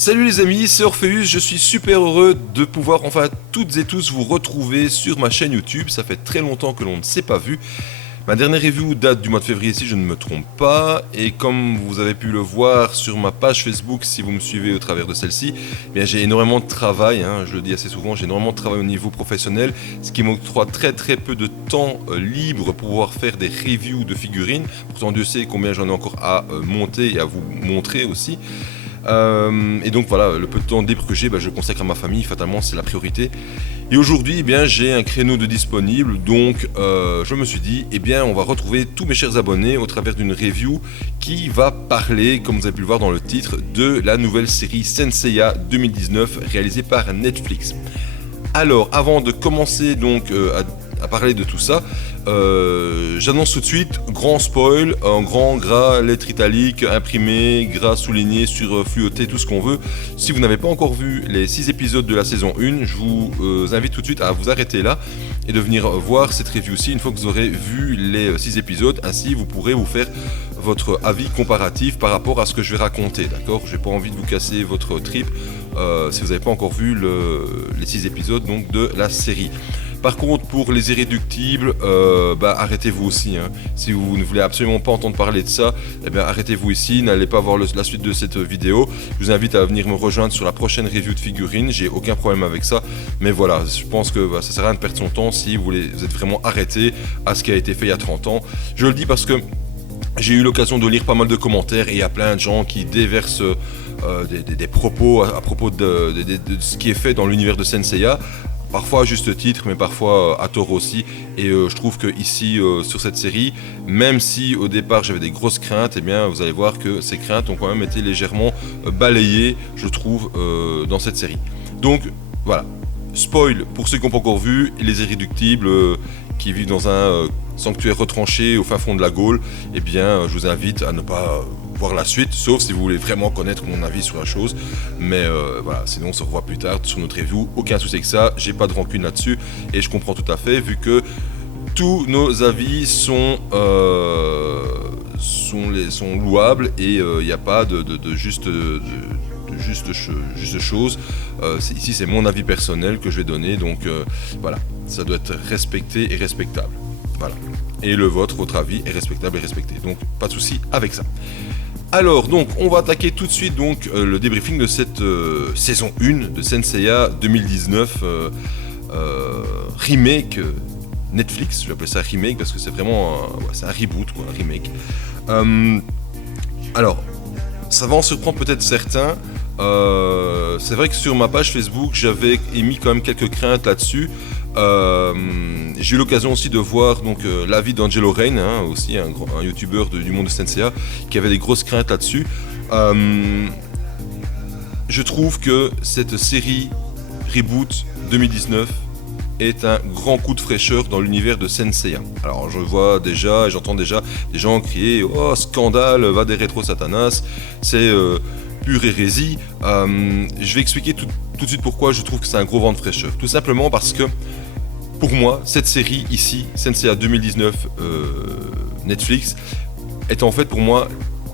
Salut les amis, c'est Orpheus, je suis super heureux de pouvoir enfin toutes et tous vous retrouver sur ma chaîne YouTube. Ça fait très longtemps que l'on ne s'est pas vu. Ma dernière review date du mois de février si je ne me trompe pas, et comme vous avez pu le voir sur ma page Facebook si vous me suivez au travers de celle-ci, eh bien j'ai énormément de travail, je le dis assez souvent, j'ai énormément de travail au niveau professionnel, ce qui m'octroie très peu de temps libre pour pouvoir faire des reviews de figurines. Pourtant Dieu sait combien j'en ai encore à monter et à vous montrer aussi. Et donc voilà, le peu de temps libre que j'ai, je le consacre à ma famille, fatalement c'est la priorité. Et aujourd'hui, j'ai un créneau de disponible, donc je me suis dit, on va retrouver tous mes chers abonnés au travers d'une review qui va parler, comme vous avez pu le voir dans le titre, de la nouvelle série Saint Seiya 2019 réalisée par Netflix. Alors, avant de commencer donc à parler de tout ça, j'annonce tout de suite, grand spoil, en grand gras, lettres italiques, imprimées, gras souligné, sur fluoté, tout ce qu'on veut. Si vous n'avez pas encore vu les 6 épisodes de la saison 1, je vous invite tout de suite à vous arrêter là et de venir voir cette review-ci une fois que vous aurez vu les 6 épisodes. Ainsi, vous pourrez vous faire votre avis comparatif par rapport à ce que je vais raconter, d'accord ? J'ai pas envie de vous casser votre trip si vous n'avez pas encore vu les 6 épisodes donc, de la série. Par contre, pour les irréductibles, arrêtez-vous aussi. Si vous ne voulez absolument pas entendre parler de ça, arrêtez-vous ici, n'allez pas voir la suite de cette vidéo. Je vous invite à venir me rejoindre sur la prochaine review de figurines, j'ai aucun problème avec ça. Mais voilà, je pense que ça sert à rien de perdre son temps si vous êtes vraiment arrêté à ce qui a été fait il y a 30 ans. Je le dis parce que j'ai eu l'occasion de lire pas mal de commentaires et il y a plein de gens qui déversent des propos à propos de ce qui est fait dans l'univers de Saint Seiya. Parfois à juste titre, mais parfois à tort aussi. Et je trouve que ici, sur cette série, même si au départ j'avais des grosses craintes, vous allez voir que ces craintes ont quand même été légèrement balayées, je trouve, dans cette série. Donc voilà, spoil pour ceux qui n'ont pas encore vu, les irréductibles qui vivent dans un sanctuaire retranché au fin fond de la Gaule, je vous invite à ne pas voir la suite, sauf si vous voulez vraiment connaître mon avis sur la chose. Mais voilà, sinon on se revoit plus tard sur notre review, aucun souci avec ça, j'ai pas de rancune là-dessus, et je comprends tout à fait, vu que tous nos avis sont louables, et il n'y a pas de juste chose. Ici c'est mon avis personnel que je vais donner, donc voilà, ça doit être respecté et respectable. Voilà. Et le vôtre, votre avis est respectable et respecté. Donc pas de souci avec ça. Alors donc on va attaquer tout de suite donc le débriefing de cette saison 1 de Saint Seiya 2019 remake Netflix. Je vais appeler ça remake parce que c'est vraiment c'est un reboot quoi, un remake. Alors ça va en surprendre peut-être certains. C'est vrai que sur ma page Facebook j'avais émis quand même quelques craintes là-dessus. J'ai eu l'occasion aussi de voir donc l'avis d'Angelo Rain, aussi un youtubeur du monde de Saint Seiya, qui avait des grosses craintes là-dessus. Je trouve que cette série Reboot 2019 est un grand coup de fraîcheur dans l'univers de Saint Seiya. Alors je vois déjà et j'entends déjà des gens crier « Oh scandale, va des rétro satanas, c'est pure hérésie ». Je vais expliquer tout de suite pourquoi je trouve que c'est un gros vent de fraîcheur. Tout simplement parce que pour moi, cette série ici, Saint Seiya 2019 Netflix, est en fait pour moi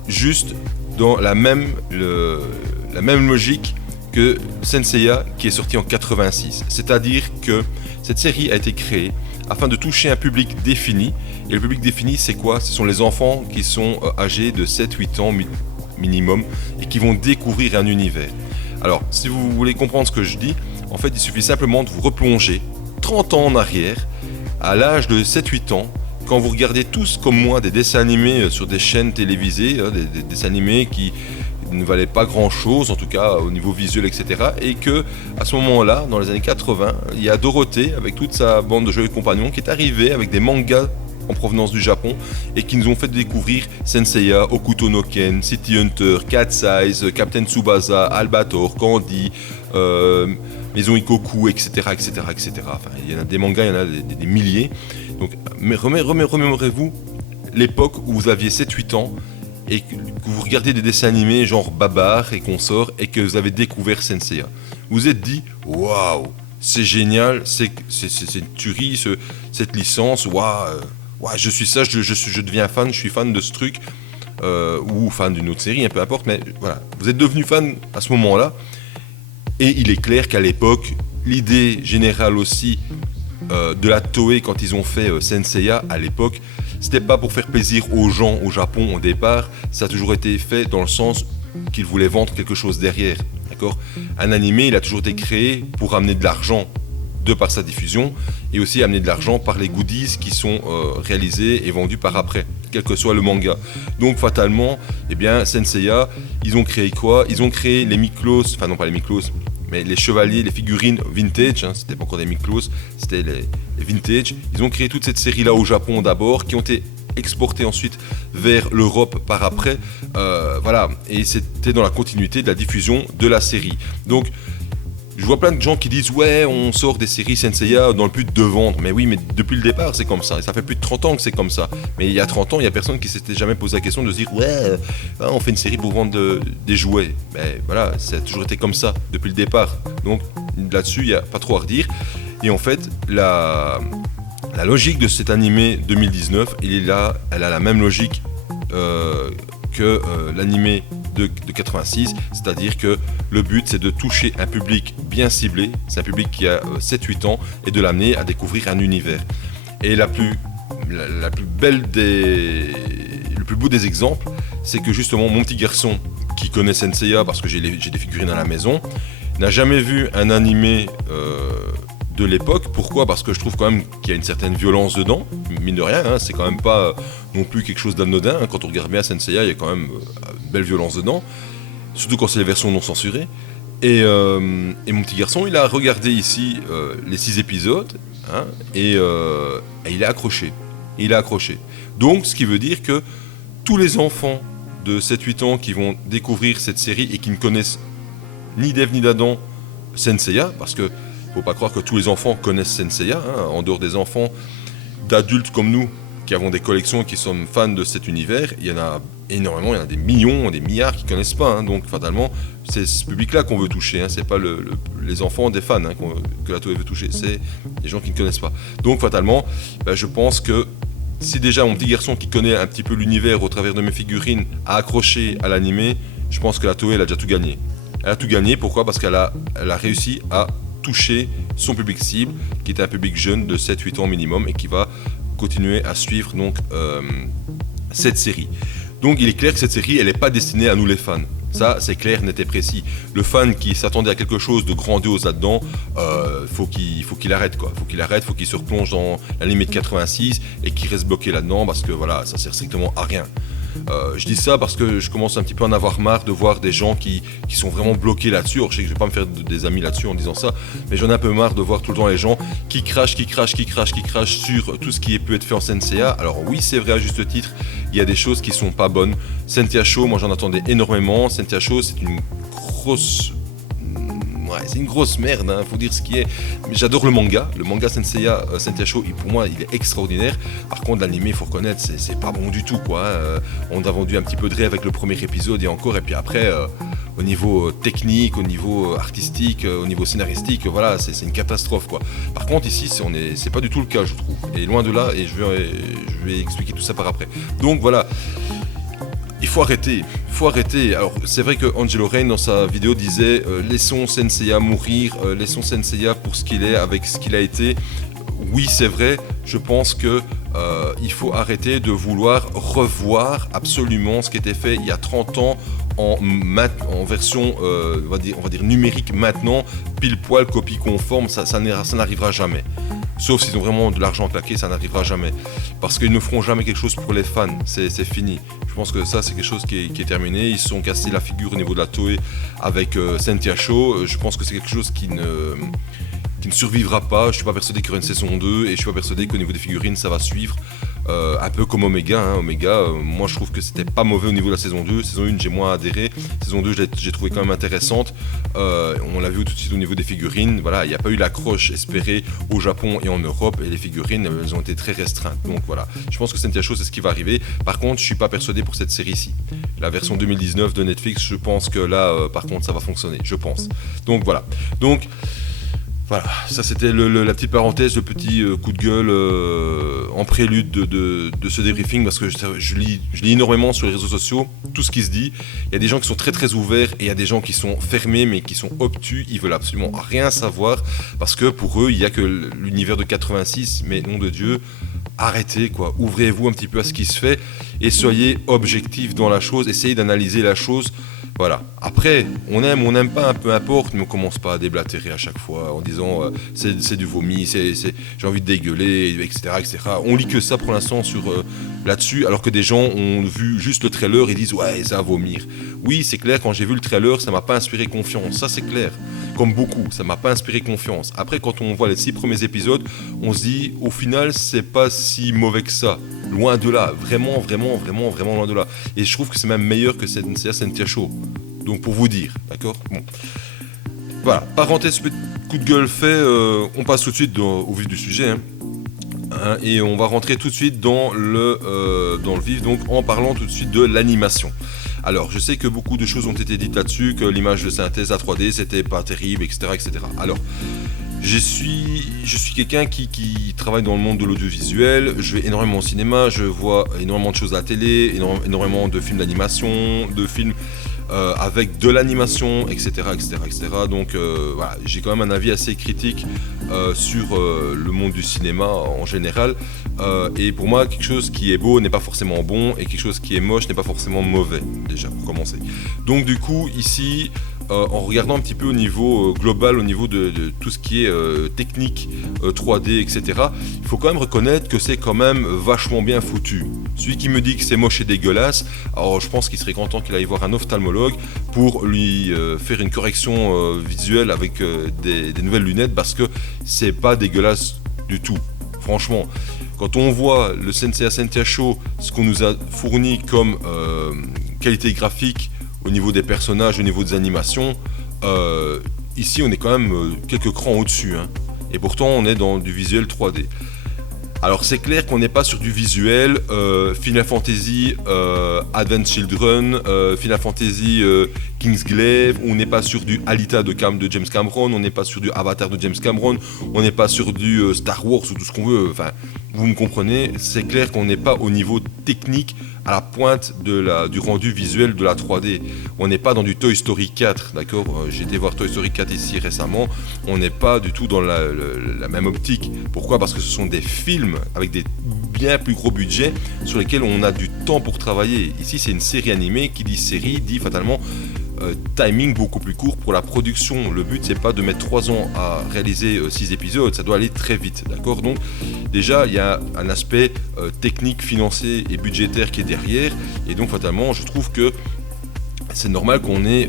juste dans la même logique que Saint Seiya qui est sorti en 86. C'est-à-dire que cette série a été créée afin de toucher un public défini. Et le public défini, c'est quoi ? Ce sont les enfants qui sont âgés de 7-8 ans minimum et qui vont découvrir un univers. Alors, si vous voulez comprendre ce que je dis, en fait, il suffit simplement de vous replonger 30 ans en arrière, à l'âge de 7-8 ans, quand vous regardez tous comme moi des dessins animés sur des chaînes télévisées, des dessins animés qui ne valaient pas grand chose, en tout cas au niveau visuel, etc. Et que à ce moment-là, dans les années 80, il y a Dorothée avec toute sa bande de joyeux compagnons qui est arrivée avec des mangas en provenance du Japon et qui nous ont fait découvrir Saint Seiya, Hokuto no Ken, City Hunter, Cat's Eyes, Captain Tsubasa, Albator, Candy, Maison Ikoku, etc. Enfin, il y en a des mangas, il y en a des milliers. Donc, remémorez-vous l'époque où vous aviez 7-8 ans et que vous regardez des dessins animés genre Babar et consorts et que vous avez découvert Saint Seiya. Vous vous êtes dit, waouh, c'est génial, c'est une tuerie, cette licence, waouh, je suis ça, je deviens fan, je suis fan de ce truc. ou fan d'une autre série, peu importe, mais voilà, vous êtes devenu fan à ce moment-là. Et il est clair qu'à l'époque, l'idée générale aussi de la Toei quand ils ont fait Saint Seiya à l'époque, c'était pas pour faire plaisir aux gens au Japon au départ, ça a toujours été fait dans le sens qu'ils voulaient vendre quelque chose derrière. D'accord ? Un animé, il a toujours été créé pour amener de l'argent de par sa diffusion et aussi amener de l'argent par les goodies qui sont réalisés et vendus par après, quel que soit le manga. Donc fatalement, eh bien, Saint Seiya, ils ont créé quoi ? Ils ont créé les Miklos, enfin non pas les Miklos, mais les chevaliers, les figurines vintage, c'était pas encore des Miklos, c'était les vintage. Ils ont créé toute cette série-là au Japon d'abord, qui ont été exportés ensuite vers l'Europe par après. Voilà, et c'était dans la continuité de la diffusion de la série. Donc, je vois plein de gens qui disent ouais, on sort des séries Saint Seiya dans le but de vendre. Mais oui, mais depuis le départ, c'est comme ça. Et ça fait plus de 30 ans que c'est comme ça. Mais il y a 30 ans, il y a personne qui s'était jamais posé la question de se dire ouais, on fait une série pour vendre des jouets. Mais voilà, ça a toujours été comme ça depuis le départ. Donc là-dessus, il n'y a pas trop à redire. Et en fait, la logique de cet animé 2019, elle a la même logique que l'animé de 86, c'est-à-dire que le but c'est de toucher un public bien ciblé, c'est un public qui a 7-8 ans, et de l'amener à découvrir un univers. Et le plus beau des exemples, c'est que justement mon petit garçon qui connaît Saint Seiya parce que j'ai des figurines à la maison, n'a jamais vu un animé de l'époque. Pourquoi ? Parce que je trouve quand même qu'il y a une certaine violence dedans, mine de rien, c'est quand même pas non plus quelque chose d'anodin, quand on regarde bien Saint Seiya, il y a quand même une belle violence dedans, surtout quand c'est les versions non censurées. Et mon petit garçon, il a regardé ici les 6 épisodes, et il a accroché. Donc, ce qui veut dire que tous les enfants de 7-8 ans qui vont découvrir cette série et qui ne connaissent ni d'Ève ni d'Adam Saint Seiya, parce que faut pas croire que tous les enfants connaissent Saint Seiya, en dehors des enfants d'adultes comme nous qui avons des collections et qui sommes fans de cet univers, il y en a énormément, il y en a des millions, des milliards qui connaissent pas, donc fatalement c'est ce public-là qu'on veut toucher, c'est pas les enfants des fans que la Toei veut toucher, c'est les gens qui ne connaissent pas. Donc fatalement, je pense que si déjà mon petit garçon qui connaît un petit peu l'univers au travers de mes figurines a accroché à l'animé, je pense que la Toei elle a déjà tout gagné. Elle a tout gagné, pourquoi ? Parce qu'elle a réussi à toucher son public cible, qui est un public jeune de 7-8 ans minimum et qui va continuer à suivre donc cette série. Donc il est clair que cette série, elle n'est pas destinée à nous les fans. Ça, c'est clair, net et précis. Le fan qui s'attendait à quelque chose de grandiose là-dedans, faut qu'il arrête, quoi. Faut qu'il se replonge dans l'animé de 86 et qu'il reste bloqué là-dedans parce que voilà, ça sert strictement à rien. Je dis ça parce que je commence un petit peu à en avoir marre de voir des gens qui sont vraiment bloqués là-dessus. Alors, je sais que je vais pas me faire des amis là-dessus en disant ça, mais j'en ai un peu marre de voir tout le temps les gens qui crachent sur tout ce qui peut être fait en Saint Seiya. Alors oui, c'est vrai à juste titre, il y a des choses qui sont pas bonnes. Sentia Show, moi j'en attendais énormément. Sentia Show, c'est une grosse merde, faut dire ce qui est. Mais j'adore le manga Saint Seiya, Sentia Show, pour moi il est extraordinaire. Par contre l'animé, il faut reconnaître, c'est pas bon du tout, quoi. On a vendu un petit peu de rêve avec le premier épisode et encore, et puis après au niveau technique, au niveau artistique, au niveau scénaristique, voilà, c'est une catastrophe, quoi. Par contre ici c'est pas du tout le cas, je trouve, et loin de là, et je vais expliquer tout ça par après. Donc voilà, il faut arrêter. Alors c'est vrai que Angelo Rain dans sa vidéo disait laissons Saint Seiya mourir, laissons Saint Seiya pour ce qu'il est, avec ce qu'il a été. Oui, c'est vrai, je pense que il faut arrêter de vouloir revoir absolument ce qui était fait il y a 30 ans en version on va dire numérique maintenant, pile poil, copie conforme, ça n'arrivera jamais. Sauf s'ils ont vraiment de l'argent claqué, ça n'arrivera jamais. Parce qu'ils ne feront jamais quelque chose pour les fans, c'est fini. Je pense que ça, c'est quelque chose qui est terminé. Ils se sont cassés la figure au niveau de la Toei avec Sentia Show. Je pense que c'est quelque chose qui ne survivra pas. Je suis pas persuadé qu'il y aura une saison 2 et je suis pas persuadé qu'au niveau des figurines, ça va suivre. Un peu comme Omega. Omega, moi je trouve que c'était pas mauvais au niveau de la saison 2. Saison 1, j'ai moins adhéré. Saison 2, j'ai trouvé quand même intéressante. On l'a vu tout de suite au niveau des figurines. Voilà, il n'y a pas eu l'accroche espérée au Japon et en Europe. Et les figurines, elles ont été très restreintes. Donc voilà, je pense que Sentia Show, c'est ce qui va arriver. Par contre, je suis pas persuadé pour cette série-ci. La version 2019 de Netflix, je pense que là, par contre, ça va fonctionner. Je pense. Donc voilà. Donc, Voilà, ça c'était la petite parenthèse, le petit coup de gueule en prélude de ce débriefing, parce que je lis énormément sur les réseaux sociaux tout ce qui se dit. Il y a des gens qui sont très très ouverts et il y a des gens qui sont fermés mais qui sont obtus, ils veulent absolument rien savoir parce que pour eux il n'y a que l'univers de 86, mais nom de Dieu, arrêtez quoi, ouvrez-vous un petit peu à ce qui se fait et soyez objectifs dans la chose, essayez d'analyser la chose. Voilà. Après, on n'aime pas, peu importe, mais on commence pas à déblatérer à chaque fois en disant c'est du vomi, j'ai envie de dégueuler, etc., etc. On lit que ça pour l'instant là-dessus, alors que des gens ont vu juste le trailer et disent ouais, ça va vomir. Oui, c'est clair, quand j'ai vu le trailer, ça m'a pas inspiré confiance, ça c'est clair. Comme beaucoup, ça m'a pas inspiré confiance. Après, quand on voit les 6 premiers épisodes, on se dit au final, c'est pas si mauvais que ça. Loin de là, vraiment, vraiment, vraiment, vraiment loin de là. Et je trouve que c'est même meilleur que NCA Sentia Show. Donc pour vous dire, d'accord. Bon. Voilà, parenthèse, petit coup de gueule fait, on passe tout de suite au vif du sujet. Et on va rentrer tout de suite dans le vif, donc en parlant tout de suite de l'animation. Alors, je sais que beaucoup de choses ont été dites là-dessus, que l'image de synthèse à 3D, c'était pas terrible, etc., etc. Alors, je suis quelqu'un qui travaille dans le monde de l'audiovisuel, je vais énormément au cinéma, je vois énormément de choses à la télé, énormément de films d'animation, de films avec de l'animation, etc., etc., etc. Donc voilà, j'ai quand même un avis assez critique sur le monde du cinéma en général. Et pour moi, quelque chose qui est beau n'est pas forcément bon, et quelque chose qui est moche n'est pas forcément mauvais, déjà, pour commencer. Donc du coup, ici, en regardant un petit peu au niveau global, au niveau de tout ce qui est technique, 3D, etc., il faut quand même reconnaître que c'est quand même vachement bien foutu. Celui qui me dit que c'est moche et dégueulasse, alors je pense qu'il serait content qu'il aille voir un ophtalmologue pour lui faire une correction visuelle avec des nouvelles lunettes, parce que c'est pas dégueulasse du tout, franchement. Quand on voit le Sensei Sentia Show, ce qu'on nous a fourni comme qualité graphique, au niveau des personnages, au niveau des animations, ici on est quand même quelques crans au-dessus, hein. Et pourtant on est dans du visuel 3D. Alors c'est clair qu'on n'est pas sur du visuel Final Fantasy Advent Children, Final Fantasy Kingsglaive, on n'est pas sur du Alita de James Cameron, on n'est pas sur du Avatar de James Cameron, on n'est pas sur du Star Wars ou tout ce qu'on veut, enfin vous me comprenez, c'est clair qu'on n'est pas au niveau technique à la pointe du rendu visuel de la 3D. On n'est pas dans du Toy Story 4, d'accord. J'ai été voir Toy Story 4 ici récemment, on n'est pas du tout dans la même optique. Pourquoi ? Parce que ce sont des films avec des bien plus gros budgets sur lesquels on a du temps pour travailler. Ici c'est une série animée, qui dit série dit fatalement timing beaucoup plus court pour la production. Le but c'est pas de mettre 3 ans à réaliser 6 épisodes, ça doit aller très vite, d'accord. Donc déjà il y a un aspect technique, financier et budgétaire qui est derrière, et donc fatalement je trouve que c'est normal qu'on ait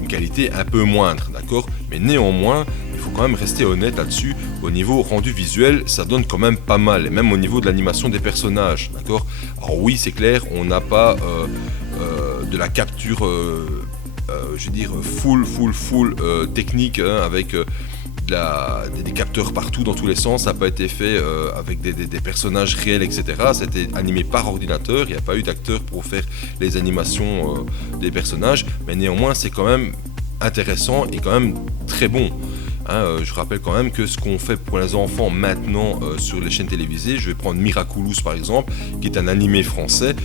une qualité un peu moindre, d'accord. Mais néanmoins il faut quand même rester honnête là-dessus. Au niveau rendu visuel, ça donne quand même pas mal, et même au niveau de l'animation des personnages, d'accord. Alors oui, c'est clair, on n'a pas de la capture je veux dire full technique, hein, avec des capteurs partout dans tous les sens. Ça n'a pas été fait avec des personnages réels, etc. C'était animé par ordinateur, il n'y a pas eu d'acteurs pour faire les animations des personnages, mais néanmoins c'est quand même intéressant et quand même très bon. Je rappelle quand même que ce qu'on fait pour les enfants maintenant sur les chaînes télévisées, je vais prendre Miraculous par exemple, qui est un animé français,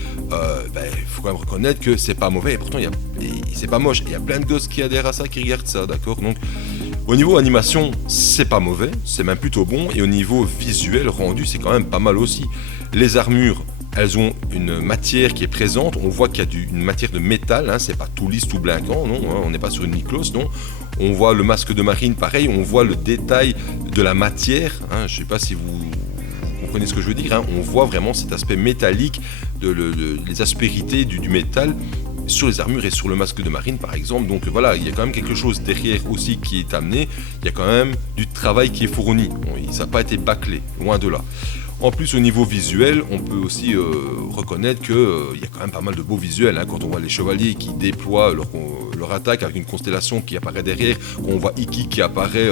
faut quand même reconnaître que c'est pas mauvais, et pourtant c'est pas moche, il y a plein de gosses qui adhèrent à ça, qui regardent ça, d'accord. Donc au niveau animation, c'est pas mauvais, c'est même plutôt bon, et au niveau visuel rendu, c'est quand même pas mal aussi. Les armures, elles ont une matière qui est présente, on voit qu'il y a une matière de métal, hein, c'est pas tout lisse, tout blinquant, non, hein, on n'est pas sur une Miklos, non. On voit le masque de marine, pareil, on voit le détail de la matière, hein, je sais pas si vous comprenez ce que je veux dire, hein, on voit vraiment cet aspect métallique, les aspérités du métal sur les armures et sur le masque de marine par exemple. Donc voilà, il y a quand même quelque chose derrière aussi qui est amené, il y a quand même du travail qui est fourni, ça n'a pas été bâclé, loin de là. En plus, au niveau visuel, on peut aussi reconnaître qu'il y a quand même pas mal de beaux visuels, hein, quand on voit les chevaliers qui déploient leur attaque avec une constellation qui apparaît derrière, quand on voit Iki qui apparaît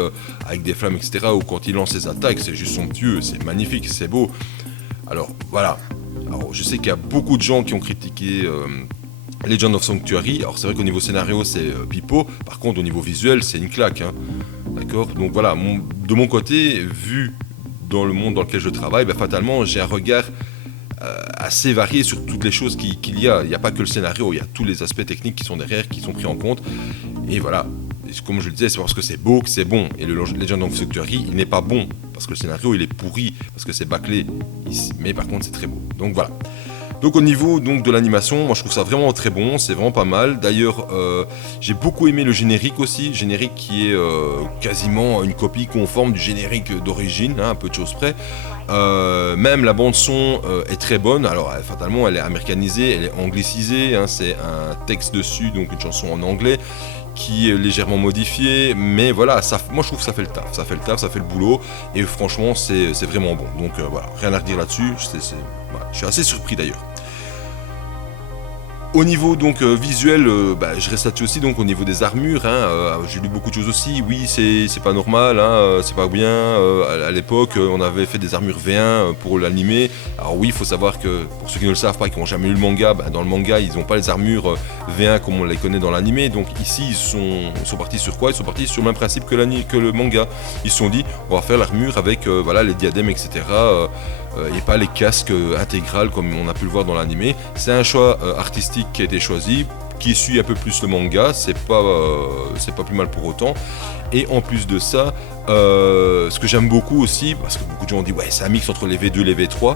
avec des flammes, etc., ou quand il lance ses attaques, c'est juste somptueux, c'est magnifique, c'est beau. Alors voilà, alors, je sais qu'il y a beaucoup de gens qui ont critiqué Legend of Sanctuary. Alors c'est vrai qu'au niveau scénario c'est pipeau, par contre au niveau visuel c'est une claque, hein. D'accord. Donc voilà, de mon côté, vu dans le monde dans lequel je travaille, fatalement, j'ai un regard assez varié sur toutes les choses qu'il y a. Il n'y a pas que le scénario, il y a tous les aspects techniques qui sont derrière, qui sont pris en compte. Et voilà, et comme je le disais, c'est parce que c'est beau que c'est bon. Et le Legend of Factory, il n'est pas bon, parce que le scénario, il est pourri, parce que c'est bâclé. Mais par contre, c'est très beau. Donc voilà. Donc au niveau donc, de l'animation, moi je trouve ça vraiment très bon, c'est vraiment pas mal. D'ailleurs, j'ai beaucoup aimé le générique aussi, générique qui est quasiment une copie conforme du générique d'origine, hein, un peu de choses près. Même la bande son est très bonne. Alors fatalement, elle est américanisée, elle est anglicisée, hein, c'est un texte dessus, donc une chanson en anglais qui est légèrement modifiée, mais voilà, moi je trouve que ça fait le taf, ça fait le boulot, et franchement c'est vraiment bon. Donc voilà, rien à redire là-dessus. Voilà, je suis assez surpris d'ailleurs. Au niveau donc visuel, je reste là-dessus aussi, donc au niveau des armures, hein, j'ai lu beaucoup de choses aussi. Oui, c'est pas normal, hein, c'est pas bien. À l'époque, on avait fait des armures V1 pour l'animé. Alors oui, il faut savoir que pour ceux qui ne le savent pas, qui n'ont jamais lu le manga, dans le manga, ils n'ont pas les armures V1 comme on les connaît dans l'animé. Donc ici, ils sont partis sur quoi? Ils sont partis sur le même principe que le manga. Ils se sont dit, on va faire l'armure avec voilà, les diadèmes, etc. Et pas les casques intégrales comme on a pu le voir dans l'animé. C'est un choix artistique qui a été choisi, qui suit un peu plus le manga, c'est pas plus mal pour autant. Et en plus de ça, ce que j'aime beaucoup aussi, parce que beaucoup de gens ont dit ouais c'est un mix entre les V2 et les V3,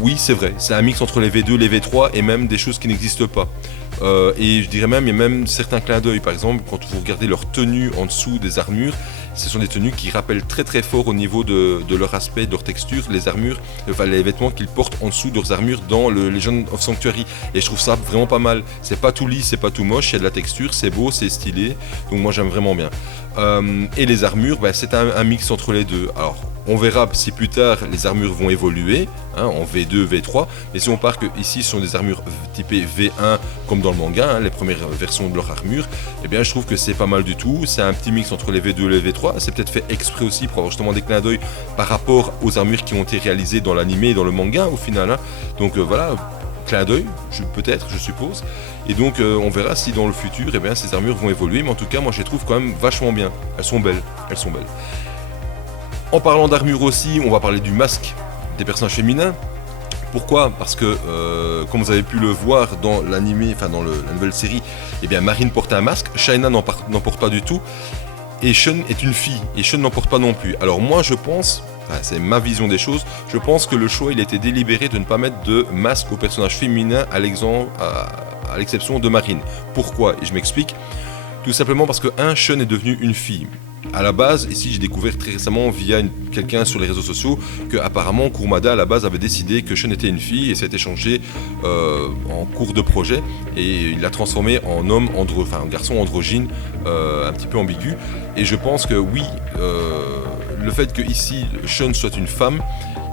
oui c'est vrai, c'est un mix entre les V2 et les V3 et même des choses qui n'existent pas. Et je dirais même, il y a même certains clins d'œil, par exemple quand vous regardez leur tenue en dessous des armures, ce sont des tenues qui rappellent très très fort au niveau de leur aspect, de leur texture, les armures, enfin les vêtements qu'ils portent en dessous de leurs armures dans le Legend of Sanctuary. Et je trouve ça vraiment pas mal. C'est pas tout lisse, c'est pas tout moche, il y a de la texture, c'est beau, c'est stylé. Donc moi j'aime vraiment bien. Et les armures, c'est un mix entre les deux. Alors on verra si plus tard les armures vont évoluer, hein, en V2, V3. Mais si on part que ici ce sont des armures typées V1 comme dans le manga, hein, les premières versions de leur armure, eh bien je trouve que c'est pas mal du tout. C'est un petit mix entre les V2 et les V3. C'est peut-être fait exprès aussi pour avoir justement des clins d'œil par rapport aux armures qui ont été réalisées dans l'animé et dans le manga au final. Hein. Donc voilà, clin d'œil, peut-être, je suppose. Et donc on verra si dans le futur eh bien, ces armures vont évoluer. Mais en tout cas, moi je les trouve quand même vachement bien. Elles sont belles. En parlant d'armure aussi, on va parler du masque des personnages féminins. Pourquoi? Parce que, comme vous avez pu le voir dans l'animé, enfin dans la nouvelle série, eh bien Marine porte un masque, Shaina n'en porte pas du tout, et Shun est une fille, et Shun n'en porte pas non plus. Alors moi je pense, c'est ma vision des choses, je pense que le choix il était délibéré de ne pas mettre de masque aux personnages féminins à l'exception de Marine. Pourquoi? Et je m'explique. Tout simplement parce que Shun est devenue une fille. À la base, ici j'ai découvert très récemment via quelqu'un sur les réseaux sociaux que apparemment Kurumada à la base avait décidé que Shun était une fille et ça a été changé en cours de projet et il l'a transformé en en garçon androgyne un petit peu ambigu. Et je pense que oui, le fait que ici Shun soit une femme,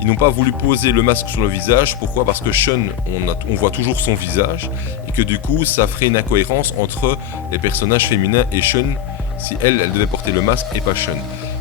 ils n'ont pas voulu poser le masque sur le visage. Pourquoi? Parce que Shun, on voit toujours son visage et que du coup ça ferait une incohérence entre les personnages féminins et Shun si elle devait porter le masque et pas Shun.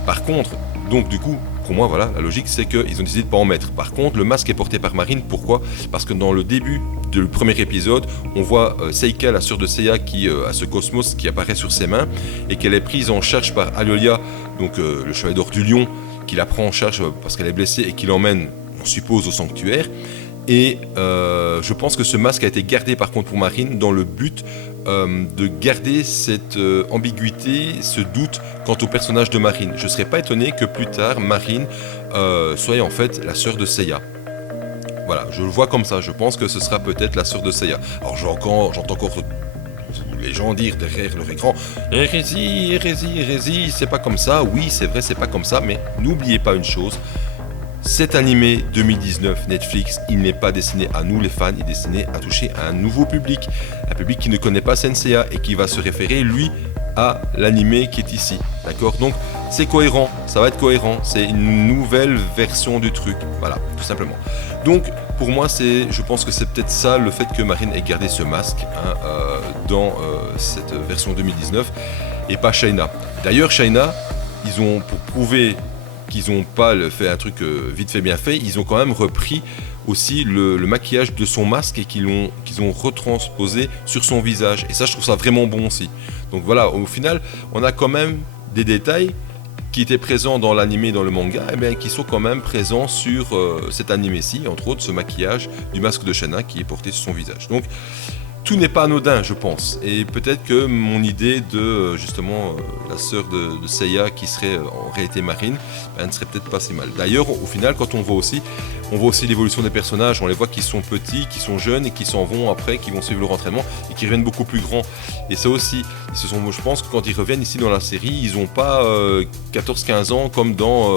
Par contre, donc du coup, pour moi, voilà, la logique c'est qu'ils ont décidé de ne pas en mettre. Par contre, le masque est porté par Marine. Pourquoi? Parce que dans le début du premier épisode, on voit Seika, la sœur de Seiya, qui a ce cosmos qui apparaît sur ses mains et qu'elle est prise en charge par Aliolia, donc le chevalier d'or du lion, qui la prend en charge parce qu'elle est blessée et qui l'emmène, on suppose, au sanctuaire. Et je pense que ce masque a été gardé par contre pour Marine dans le but de garder cette ambiguïté, ce doute quant au personnage de Marine. Je ne serais pas étonné que plus tard Marine soit en fait la sœur de Seiya. Voilà, je le vois comme ça, je pense que ce sera peut-être la sœur de Seiya. Alors j'entends encore les gens dire derrière leur écran hérésie, c'est pas comme ça. Oui, c'est vrai, c'est pas comme ça, mais n'oubliez pas une chose. Cet animé 2019 Netflix, il n'est pas destiné à nous les fans, il est destiné à toucher un nouveau public, un public qui ne connaît pas Senseiya et qui va se référer lui à l'animé qui est ici, d'accord? Donc c'est cohérent, ça va être cohérent, c'est une nouvelle version du truc, voilà, tout simplement. Donc pour moi je pense que c'est peut-être ça le fait que Marine ait gardé ce masque dans cette version 2019 et pas Shaina. D'ailleurs Shaina, ils ont, pour prouver qu'ils n'ont pas fait un truc vite fait bien fait, ils ont quand même repris aussi le maquillage de son masque et qu'ils ont retransposé sur son visage. Et ça, je trouve ça vraiment bon aussi. Donc voilà, au final, on a quand même des détails qui étaient présents dans l'anime et dans le manga, et bien, qui sont quand même présents sur cet anime-ci, entre autres ce maquillage du masque de Shanna qui est porté sur son visage. Donc tout n'est pas anodin, je pense, et peut-être que mon idée de justement la sœur de Seiya qui serait en réalité Marine, ne serait peut-être pas si mal. D'ailleurs, au final, quand on voit aussi l'évolution des personnages, on les voit qui sont petits, qui sont jeunes et qui s'en vont après, qui vont suivre leur entraînement et qui reviennent beaucoup plus grands. Et ça aussi, je pense que quand ils reviennent ici dans la série, ils n'ont pas 14-15 ans comme dans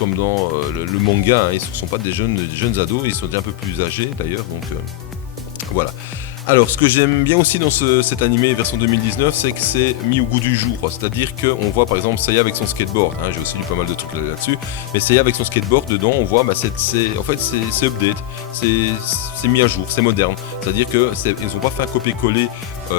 le manga, hein. Ils ne sont pas des jeunes ados, ils sont déjà un peu plus âgés d'ailleurs, donc voilà. Alors, ce que j'aime bien aussi dans cet animé version 2019, c'est que c'est mis au goût du jour. C'est-à-dire qu'on voit par exemple Seiya avec son skateboard. Hein, j'ai aussi lu pas mal de trucs là-dessus. Mais Seiya avec son skateboard, dedans, on voit, c'est update. C'est mis à jour, c'est moderne. C'est-à-dire qu'ils n'ont pas fait un copier-coller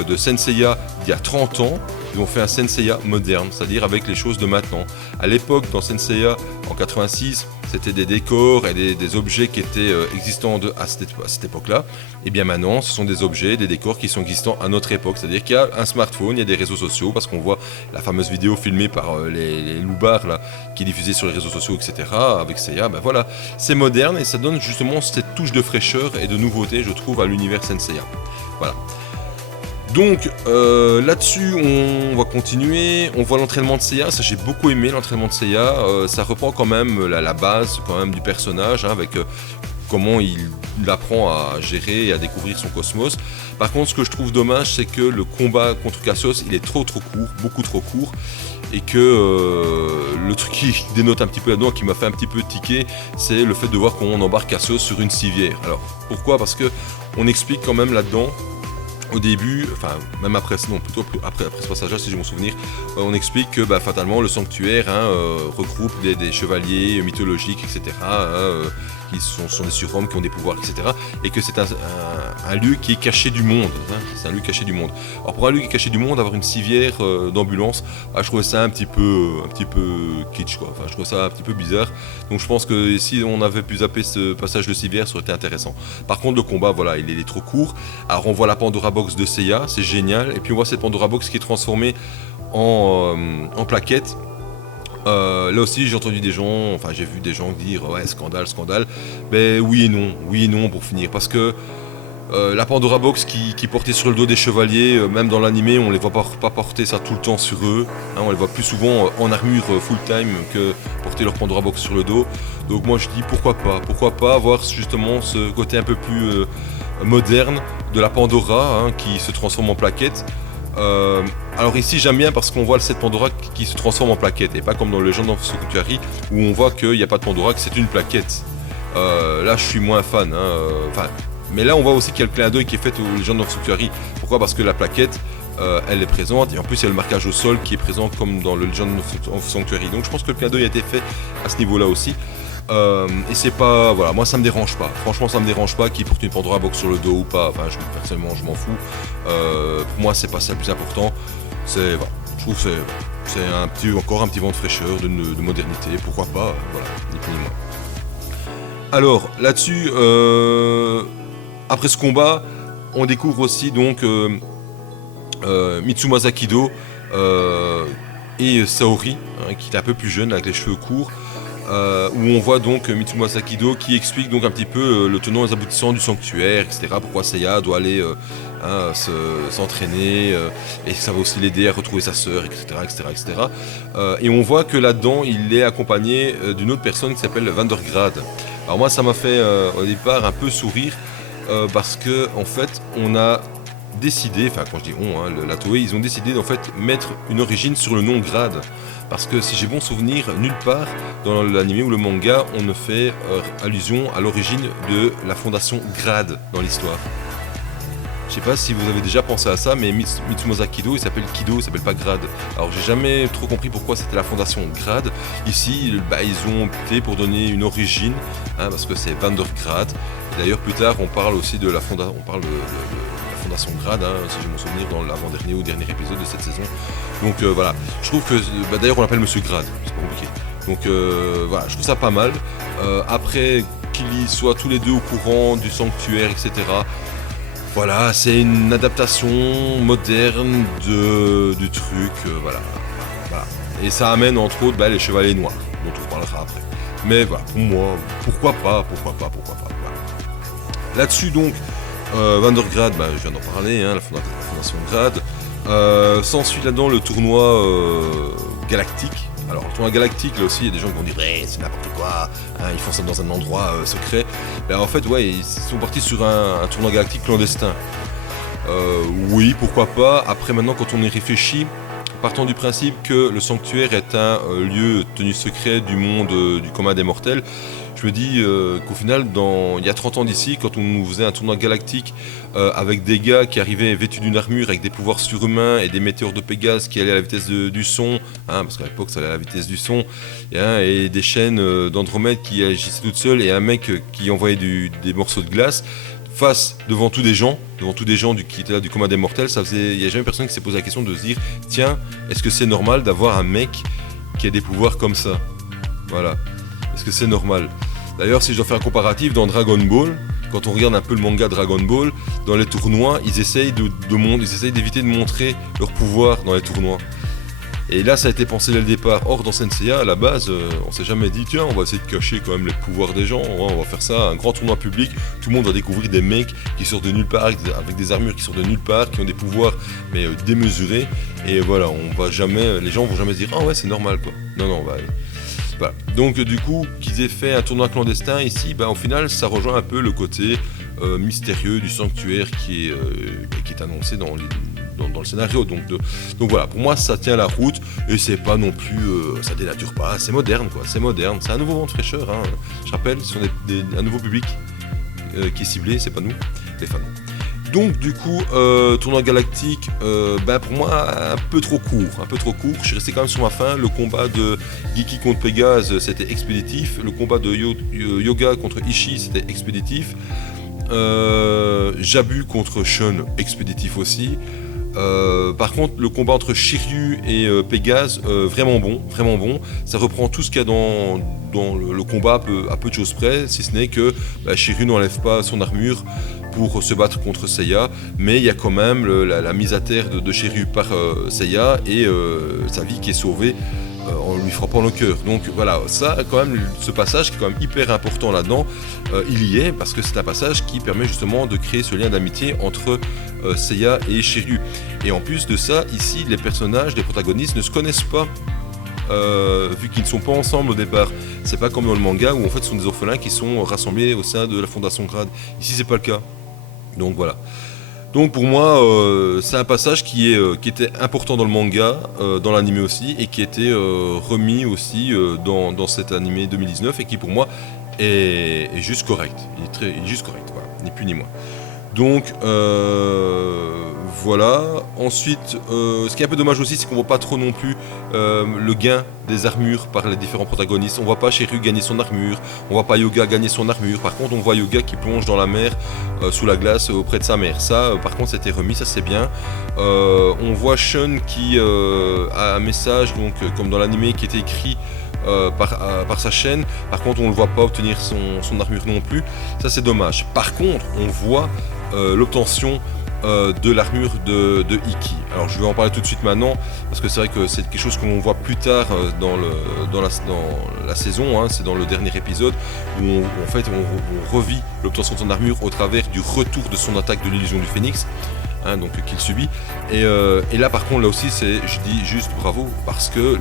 de Senseiya d'il y a 30 ans. Ils ont fait un Senseiya moderne, c'est-à-dire avec les choses de maintenant. À l'époque, dans Senseiya, en 86, c'était des décors et des objets qui étaient existants à cette époque-là. Et bien maintenant, ce sont des objets, des décors qui sont existants à notre époque. C'est-à-dire qu'il y a un smartphone, il y a des réseaux sociaux, parce qu'on voit la fameuse vidéo filmée par les loupards là, qui est diffusée sur les réseaux sociaux, etc. Avec Seiya, ben voilà, c'est moderne et ça donne justement cette touche de fraîcheur et de nouveauté, je trouve, à l'univers Senseiya. Voilà. Donc là-dessus on va continuer, on voit l'entraînement de Seiya, ça j'ai beaucoup aimé l'entraînement de Seiya, ça reprend quand même la base quand même du personnage, hein, avec comment il apprend à gérer et à découvrir son cosmos. Par contre ce que je trouve dommage c'est que le combat contre Cassius il est trop court, beaucoup trop court, et que le truc qui dénote un petit peu là-dedans, qui m'a fait un petit peu tiquer, c'est le fait de voir qu'on embarque Cassius sur une civière. Alors pourquoi ? Parce que on explique quand même là-dedans, au début, enfin même après, non plutôt après ce passage-là, si je m'en souvenir, on explique que fatalement le sanctuaire regroupe des chevaliers mythologiques, etc. Qui sont des surhommes, qui ont des pouvoirs, etc. Et que c'est un lieu qui est caché du monde. Hein, c'est un lieu caché du monde. Alors pour un lieu qui est caché du monde, avoir une civière d'ambulance, je trouvais ça un petit peu kitsch, quoi. Enfin, je trouvais ça un petit peu bizarre. Donc je pense que si on avait pu zapper ce passage de civière, ça aurait été intéressant. Par contre, le combat, voilà, il est trop court. Alors on voit la Pandora Box de Seiya, c'est génial. Et puis on voit cette Pandora Box qui est transformée en plaquette. Là aussi j'ai entendu des gens, enfin j'ai vu des gens dire ouais scandale, ben oui et non pour finir, parce que la Pandora Box qui portait sur le dos des chevaliers, même dans l'animé on les voit pas porter ça tout le temps sur eux, hein, on les voit plus souvent en armure full time que porter leur Pandora Box sur le dos. Donc moi je dis pourquoi pas avoir justement ce côté un peu plus moderne de la Pandora, hein, qui se transforme en plaquette. Alors ici j'aime bien parce qu'on voit cette Pandora qui se transforme en plaquette, et pas comme dans Legend of Sanctuary où on voit qu'il n'y a pas de Pandora, que c'est une plaquette. Là je suis moins fan, hein, mais là on voit aussi qu'il y a le clin d'œil qui est fait au Legend of Sanctuary. Pourquoi ? Parce que la plaquette elle est présente, et en plus il y a le marquage au sol qui est présent comme dans le Legend of Sanctuary. Donc je pense que le clin d'œil a été fait à ce niveau là aussi. Et c'est pas, voilà, moi ça me dérange pas, franchement ça me dérange pas qu'il porte une Pandora Box sur le dos ou pas, enfin personnellement je m'en fous. Pour moi c'est pas ça le plus important, c'est, voilà, je trouve que c'est encore un petit vent de fraîcheur, de modernité, pourquoi pas, voilà, ni plus ni moins. Alors là-dessus, après ce combat, on découvre aussi donc Mitsumasa Kido et Saori, hein, qui est un peu plus jeune avec les cheveux courts. Où on voit donc Mitsumasa Kido qui explique donc un petit peu le tenant et les aboutissants du sanctuaire, etc. Pourquoi Seiya doit aller s'entraîner, et ça va aussi l'aider à retrouver sa sœur, etc. Et on voit que là-dedans il est accompagné d'une autre personne qui s'appelle Vandergrad. Alors moi ça m'a fait au départ un peu sourire parce que en fait on a décidé, enfin quand je dis on, hein, la Toei, ils ont décidé d'en fait mettre une origine sur le nom Grad. Parce que si j'ai bon souvenir, nulle part dans l'anime ou le manga, on ne fait allusion à l'origine de la fondation Grad dans l'histoire. Je sais pas si vous avez déjà pensé à ça, mais Mitsumasa Kido, il s'appelle Kido, il s'appelle pas Grad. Alors j'ai jamais trop compris pourquoi c'était la fondation Grad. Ici, ils ont opté pour donner une origine, hein, parce que c'est Vandergrad. D'ailleurs plus tard, on parle aussi de la fondation, Fondation Grad, hein, si j'ai mon souvenir, dans l'avant-dernier ou dernier épisode de cette saison. Donc voilà, je trouve que, d'ailleurs on l'appelle Monsieur Grad, c'est pas compliqué. Donc voilà, je trouve ça pas mal. Après qu'ils soient tous les deux au courant du sanctuaire, etc. Voilà, c'est une adaptation moderne du truc, voilà. Et ça amène entre autres les chevaliers noirs, dont on reparlera après. Mais voilà, pour moi, pourquoi pas. Voilà. Là-dessus donc, Vandergrad, je viens d'en parler, la fondation Grad. S'ensuit là-dedans le tournoi galactique. Alors le tournoi galactique, là aussi, il y a des gens qui vont dire c'est n'importe quoi, ils font ça dans un endroit secret. En fait, ils sont partis sur un tournoi galactique clandestin. Oui, pourquoi pas. Après, maintenant, quand on y réfléchit, partant du principe que le sanctuaire est un lieu tenu secret du monde du commun des mortels, je me dis qu'au final, il y a 30 ans d'ici, quand on nous faisait un tournoi galactique avec des gars qui arrivaient vêtus d'une armure avec des pouvoirs surhumains et des météores de Pégase qui allaient à la vitesse du son, parce qu'à l'époque ça allait à la vitesse du son, et des chaînes d'Andromède qui agissaient toutes seules et un mec qui envoyait des morceaux de glace, devant tous des gens qui étaient là du commun des mortels, il n'y a jamais personne qui s'est posé la question de se dire tiens, est-ce que c'est normal d'avoir un mec qui a des pouvoirs comme ça? Voilà. Est-ce que c'est normal? D'ailleurs, si je dois faire un comparatif, dans Dragon Ball, quand on regarde un peu le manga Dragon Ball, dans les tournois, ils essayent d'éviter de montrer leur pouvoir dans les tournois. Et là, ça a été pensé dès le départ. Or, dans Senseiya, à la base, on s'est jamais dit tiens, on va essayer de cacher quand même les pouvoirs des gens, on va faire ça, un grand tournoi public, tout le monde va découvrir des mecs qui sortent de nulle part, avec des armures qui sortent de nulle part, qui ont des pouvoirs, mais démesurés. Et voilà, les gens vont jamais se dire ah ouais, c'est normal quoi. Non, voilà. Donc du coup, qu'ils aient fait un tournoi clandestin ici, au final, ça rejoint un peu le côté mystérieux du sanctuaire qui est annoncé dans le scénario. Donc voilà, pour moi, ça tient la route et c'est pas non plus, ça dénature pas. C'est moderne, quoi. C'est moderne. C'est un nouveau vent de fraîcheur. Je rappelle, ce sont un nouveau public qui est ciblé. C'est pas nous, les fans. Donc du coup, tournoi galactique, pour moi un peu trop court. Je suis resté quand même sur ma fin. Le combat de Geeky contre Pégase, c'était expéditif. Le combat de Yoga contre Ishii, c'était expéditif. Jabu contre Shun, expéditif aussi. Par contre, le combat entre Shiryu et Pégase, vraiment bon. Ça reprend tout ce qu'il y a dans le combat à peu de choses près, si ce n'est que Shiryu n'enlève pas son armure pour se battre contre Seiya, mais il y a quand même la mise à terre de Shiryu par Seiya et sa vie qui est sauvée en lui frappant le cœur. Donc voilà, ça quand même, ce passage qui est quand même hyper important là-dedans, il y est parce que c'est un passage qui permet justement de créer ce lien d'amitié entre Seiya et Shiryu. Et en plus de ça, ici les protagonistes ne se connaissent pas. Vu qu'ils ne sont pas ensemble au départ. C'est pas comme dans le manga où en fait ce sont des orphelins qui sont rassemblés au sein de la Fondation Grad. Ici c'est pas le cas. Donc voilà. Donc pour moi c'est un passage qui était important dans le manga, dans l'anime aussi, et qui était remis aussi dans cet anime 2019 et qui pour moi est juste correct. Il est juste correct, voilà, ni plus ni moins. Donc voilà. Ensuite, ce qui est un peu dommage aussi, c'est qu'on voit pas trop non plus le gain des armures par les différents protagonistes. On voit pas Shiryu gagner son armure, on voit pas Yoga gagner son armure. Par contre, on voit Yoga qui plonge dans la mer sous la glace auprès de sa mère. Ça, par contre, c'était remis, ça c'est bien. On voit Shun qui a un message, donc comme dans l'anime, qui était écrit par sa chaîne. Par contre, on ne le voit pas obtenir son armure non plus. Ça, c'est dommage. Par contre, on voit l'obtention de l'armure de Ikki. Alors je vais en parler tout de suite maintenant parce que c'est vrai que c'est quelque chose que l'on voit plus tard dans la saison, c'est dans le dernier épisode où on revit l'obtention de son armure au travers du retour de son attaque de l'illusion du phénix, donc qu'il subit. Et là par contre, là aussi je dis juste bravo parce que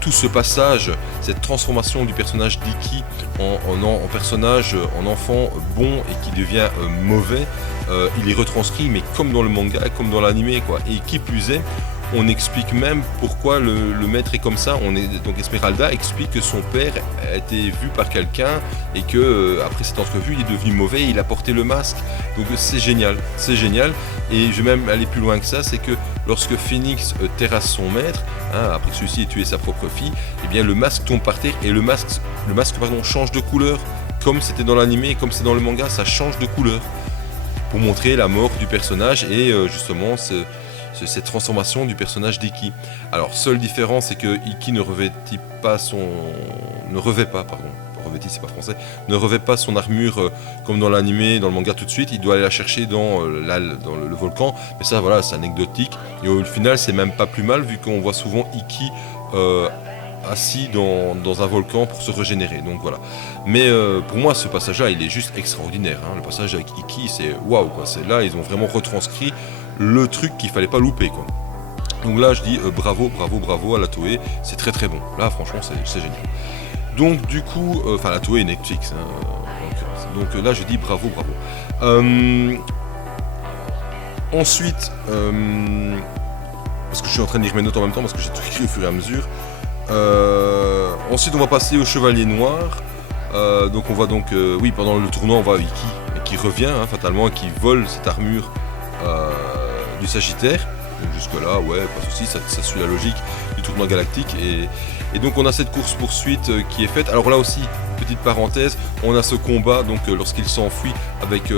tout ce passage, cette transformation du personnage d'Ikki en personnage, en enfant bon et qui devient mauvais, il est retranscrit mais comme dans le manga, comme dans l'anime quoi. Et qui plus est, on explique même pourquoi le maître est comme ça. Donc Esmeralda explique que son père a été vu par quelqu'un et que après cette entrevue il est devenu mauvais et il a porté le masque. Donc c'est génial. Et je vais même aller plus loin que ça, c'est que lorsque Phoenix terrasse son maître, après que celui-ci ait tué sa propre fille, eh bien le masque tombe par terre et le masque change de couleur. Comme c'était dans l'anime et comme c'est dans le manga, ça change de couleur pour montrer la mort du personnage et justement cette transformation du personnage d'Ikki. Alors, seule différence, c'est que Ikki ne revêtit pas son ne revêt pas, pardon, revêtit c'est pas français, ne revêt pas son armure comme dans l'animé, dans le manga tout de suite, il doit aller la chercher dans le volcan, mais ça voilà, c'est anecdotique, et au final c'est même pas plus mal vu qu'on voit souvent Ikki assis dans un volcan pour se régénérer, donc voilà. Mais pour moi ce passage-là il est juste extraordinaire, hein. Le passage avec Ikki c'est waouh quoi, c'est là ils ont vraiment retranscrit le truc qu'il fallait pas louper quoi. Donc là je dis bravo à la Toei, c'est très très bon, là franchement c'est génial. Donc du coup, enfin la Toei et Netflix, hein, donc là je dis bravo. Ensuite, parce que je suis en train de lire mes notes en même temps, parce que j'ai tout écrit au fur et à mesure. Ensuite on va passer au Chevalier Noir. Donc on voit oui pendant le tournoi on voit Ikki qui revient hein, fatalement, qui vole cette armure du Sagittaire. Donc jusque là ouais pas de soucis, ça suit la logique du tournoi galactique et donc on a cette course poursuite qui est faite. Alors là aussi petite parenthèse, on a ce combat donc lorsqu'il s'enfuit avec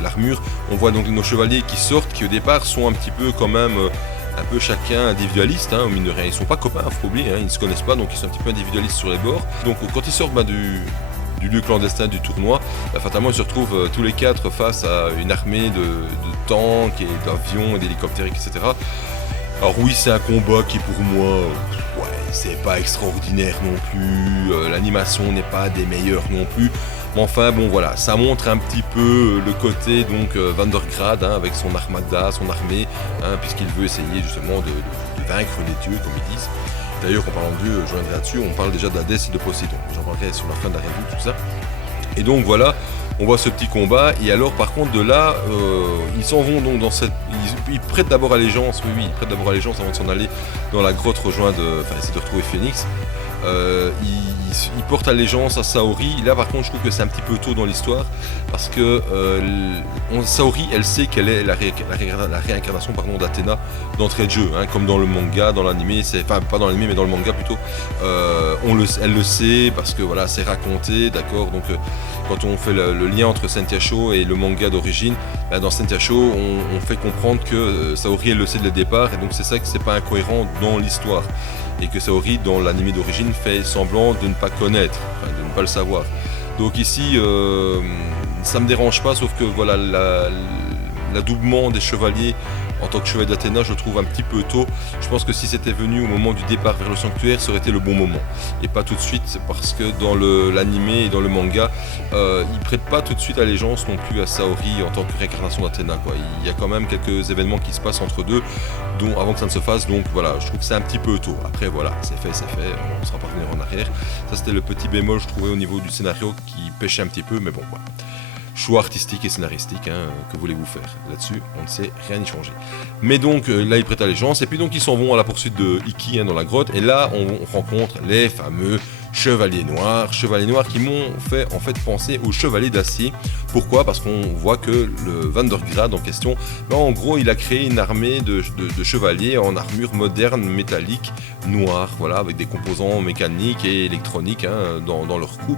l'armure, on voit donc nos chevaliers qui sortent, qui au départ sont un petit peu quand même un peu chacun individualiste, hein, mine de rien, ils sont pas copains, faut oublier, hein, ils ne se connaissent pas, donc ils sont un petit peu individualistes sur les bords. Donc quand ils sortent du lieu clandestin du tournoi, fatalement ils se retrouvent tous les quatre face à une armée de tanks et d'avions et d'hélicoptères, etc. Alors oui, c'est un combat qui pour moi, c'est pas extraordinaire non plus, l'animation n'est pas des meilleures non plus, mais enfin bon voilà, ça montre un petit peu le côté donc Vandergrad hein, avec son armada, son armée, hein, puisqu'il veut essayer justement de vaincre les dieux comme ils disent. D'ailleurs, en parlant de Dieu, je reviendrai là-dessus, on parle déjà d'Hadès et de Poséidon. J'en parlerai sur la fin de la review, tout ça. Et donc voilà, on voit ce petit combat. Et alors, par contre, de là, ils s'en vont donc dans cette... Ils prêtent d'abord allégeance, oui, ils prêtent d'abord allégeance avant de s'en aller dans la grotte rejoindre... Enfin, essayer de retrouver Phénix. Ils portent allégeance à Saori. Là par contre je trouve que c'est un petit peu tôt dans l'histoire parce que Saori elle sait qu'elle est la réincarnation d'Athéna d'entrée de jeu hein, comme dans le manga, dans l'anime, enfin pas dans l'anime mais dans le manga plutôt, elle le sait parce que voilà c'est raconté, d'accord, donc quand on fait le lien entre Sentia Show et le manga d'origine, dans Sentia Show on fait comprendre que Saori elle le sait dès le départ et donc c'est ça que c'est pas incohérent dans l'histoire. Et que Saori, dans l'anime d'origine, fait semblant de ne pas connaître, enfin, de ne pas le savoir. Donc ici, ça me dérange pas, sauf que voilà, l'adoubement des chevaliers en tant que chevalier d'Athéna, je le trouve un petit peu tôt. Je pense que si c'était venu au moment du départ vers le sanctuaire, ça aurait été le bon moment. Et pas tout de suite, parce que dans l'anime et dans le manga, ils prêtent pas tout de suite allégeance non plus à Saori en tant que réincarnation d'Athéna, quoi. Il y a quand même quelques événements qui se passent entre deux, dont avant que ça ne se fasse, donc voilà, je trouve que c'est un petit peu tôt. Après voilà, c'est fait, on ne sera pas revenir en arrière. Ça c'était le petit bémol, je trouvais, au niveau du scénario qui pêchait un petit peu, mais bon, voilà. Choix artistique et scénaristique, hein, que voulez-vous faire là-dessus, on ne sait rien y changer. Mais donc là ils prêtent allégeance et puis donc ils s'en vont à la poursuite de Ikki hein, dans la grotte et là on rencontre les fameux chevaliers noirs qui m'ont fait en fait penser aux chevaliers d'acier. Pourquoi ? Parce qu'on voit que le Vandergrad en question, en gros il a créé une armée de chevaliers en armure moderne métallique noire, voilà, avec des composants mécaniques et électroniques hein, dans leur cou.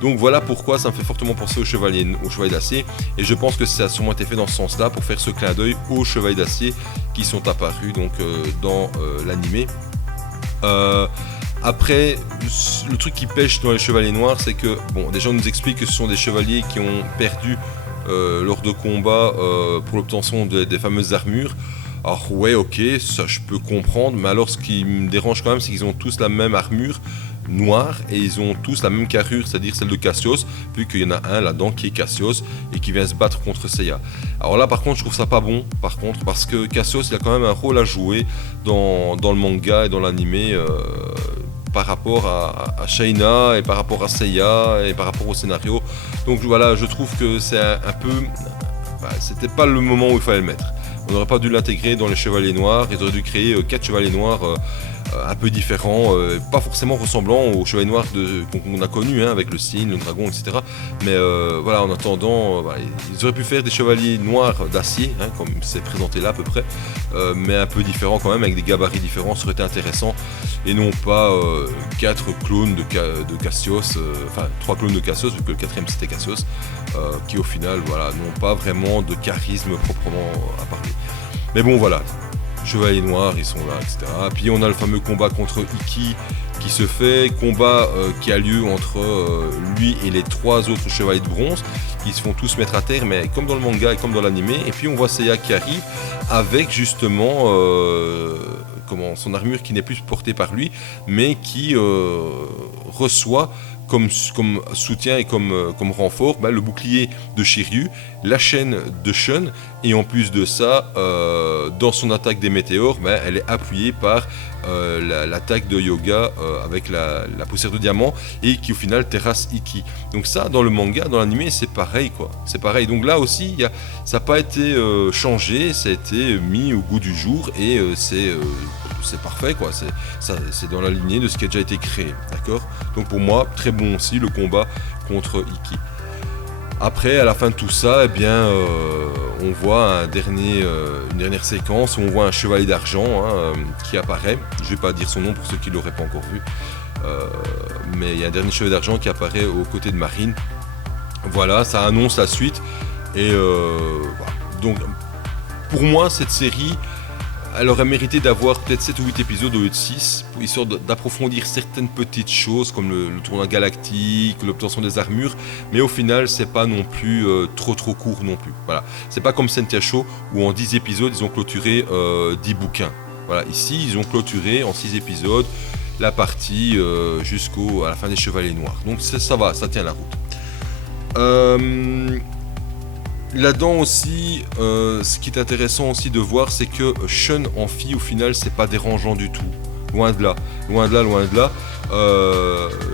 Donc voilà pourquoi ça me fait fortement penser aux chevaliers d'acier et je pense que ça a sûrement été fait dans ce sens-là pour faire ce clin d'œil aux chevaliers d'acier qui sont apparus donc dans l'animé. Après, le truc qui pêche dans les chevaliers noirs, c'est que bon, déjà on nous explique que ce sont des chevaliers qui ont perdu lors de combats pour l'obtention des fameuses armures. Alors ouais, ok, ça je peux comprendre, mais alors ce qui me dérange quand même, c'est qu'ils ont tous la même armure noire et ils ont tous la même carrure, c'est-à-dire celle de Cassios, vu qu'il y en a un là-dedans qui est Cassios et qui vient se battre contre Seiya. Alors là par contre je trouve ça pas bon, par contre, parce que Cassios il a quand même un rôle à jouer dans le manga et dans l'animé par rapport à Shaina et par rapport à Seiya et par rapport au scénario. Donc voilà, je trouve que c'est un peu... c'était pas le moment où il fallait le mettre. On n'aurait pas dû l'intégrer dans les chevaliers noirs, ils auraient dû créer 4 chevaliers noirs un peu différents, pas forcément ressemblants aux chevaliers noirs qu'on a connus, hein, avec le cygne, le dragon, etc. Mais voilà, en attendant, ils auraient pu faire des chevaliers noirs d'acier, hein, comme c'est présenté là à peu près, mais un peu différents quand même, avec des gabarits différents, ça aurait été intéressant, et non pas 4 clones de Cassios, enfin 3 clones de Cassios, vu que le 4ème c'était Cassios, qui au final voilà, n'ont pas vraiment de charisme proprement à parler. Mais bon voilà, chevaliers noirs, ils sont là, etc. Puis on a le fameux combat contre Ikki qui se fait, combat qui a lieu entre lui et les 3 autres chevaliers de bronze, qui se font tous mettre à terre, mais comme dans le manga et comme dans l'animé. Et puis on voit Seiya qui arrive avec justement son armure qui n'est plus portée par lui, mais qui reçoit comme soutien et comme renfort le bouclier de Shiryu, la chaîne de Shun, et en plus de ça, dans son attaque des météores, elle est appuyée par l'attaque de Yoga avec la poussière de diamant, et qui au final terrasse Ikki. Donc ça, dans le manga, dans l'animé, c'est pareil quoi. C'est pareil. Donc là aussi, ça n'a pas été changé, ça a été mis au goût du jour, et c'est parfait quoi, c'est dans la lignée de ce qui a déjà été créé, d'accord. Donc pour moi, très bon aussi le combat contre Ikki. Après, à la fin de tout ça, on voit une dernière séquence où on voit un chevalier d'argent qui apparaît. Je vais pas dire son nom pour ceux qui l'auraient pas encore vu, mais il y a un dernier chevalier d'argent qui apparaît aux côtés de Marine. Voilà, ça annonce la suite, et voilà. Donc pour moi, cette série, elle aurait mérité d'avoir peut-être 7 ou 8 épisodes au lieu de 6, histoire d'approfondir certaines petites choses comme le tournoi galactique, l'obtention des armures, mais au final c'est pas non plus trop court non plus. Voilà. C'est pas comme Sentia Show où en 10 épisodes ils ont clôturé 10 bouquins. Voilà. Ici ils ont clôturé en 6 épisodes la partie jusqu'à la fin des Chevaliers Noirs. Donc ça va, ça tient la route. Là-dedans aussi, ce qui est intéressant aussi de voir, c'est que Shun en fille, au final, c'est pas dérangeant du tout. Loin de là.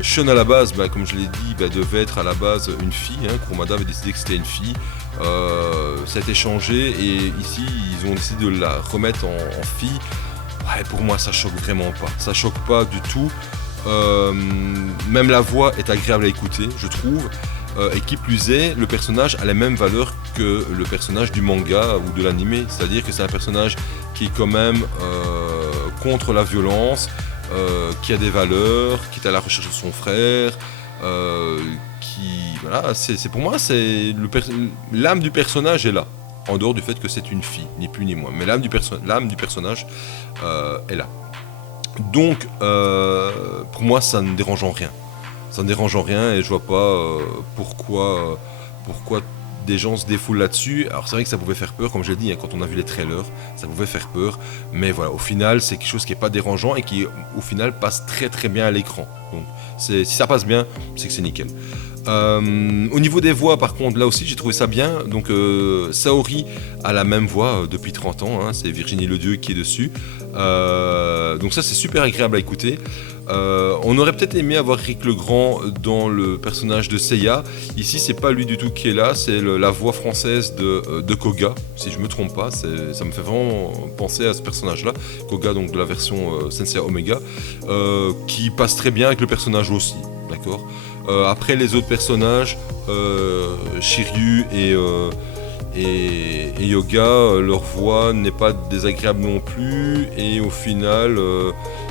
Shun à la base, comme je l'ai dit, devait être à la base une fille. Kurumada avait décidé que c'était une fille. Ça a été changé, et ici, ils ont décidé de la remettre en fille. Ouais, pour moi, ça choque vraiment pas. Ça choque pas du tout. Même la voix est agréable à écouter, je trouve. Et qui plus est, le personnage a les mêmes valeurs que le personnage du manga ou de l'animé, c'est-à-dire que c'est un personnage qui est quand même contre la violence, qui a des valeurs, qui est à la recherche de son frère, c'est pour moi, l'âme du personnage est là, en dehors du fait que c'est une fille, ni plus ni moins, mais l'âme du personnage est là. Donc, pour moi, ça ne dérange en rien. Ça ne dérange en rien, et je vois pas pourquoi des gens se défoulent là-dessus. Alors c'est vrai que ça pouvait faire peur, comme je l'ai dit, quand on a vu les trailers, ça pouvait faire peur, mais voilà, au final c'est quelque chose qui est pas dérangeant et qui au final passe très très bien à l'écran. Donc si ça passe bien, c'est que c'est nickel. Au niveau des voix, par contre, là aussi j'ai trouvé ça bien. Donc Saori a la même voix depuis 30 ans, c'est Virginie Ledieu qui est dessus. Donc ça c'est super agréable à écouter. On aurait peut-être aimé avoir Rick Legrand dans le personnage de Seiya. Ici c'est pas lui du tout qui est là, c'est la voix française de Koga, si je me trompe pas. Ça me fait vraiment penser à ce personnage là, Koga, donc de la version Sensei Omega, qui passe très bien avec le personnage aussi, d'accord. Après les autres personnages, Shiryu et Yoga, leur voix n'est pas désagréable non plus, et au final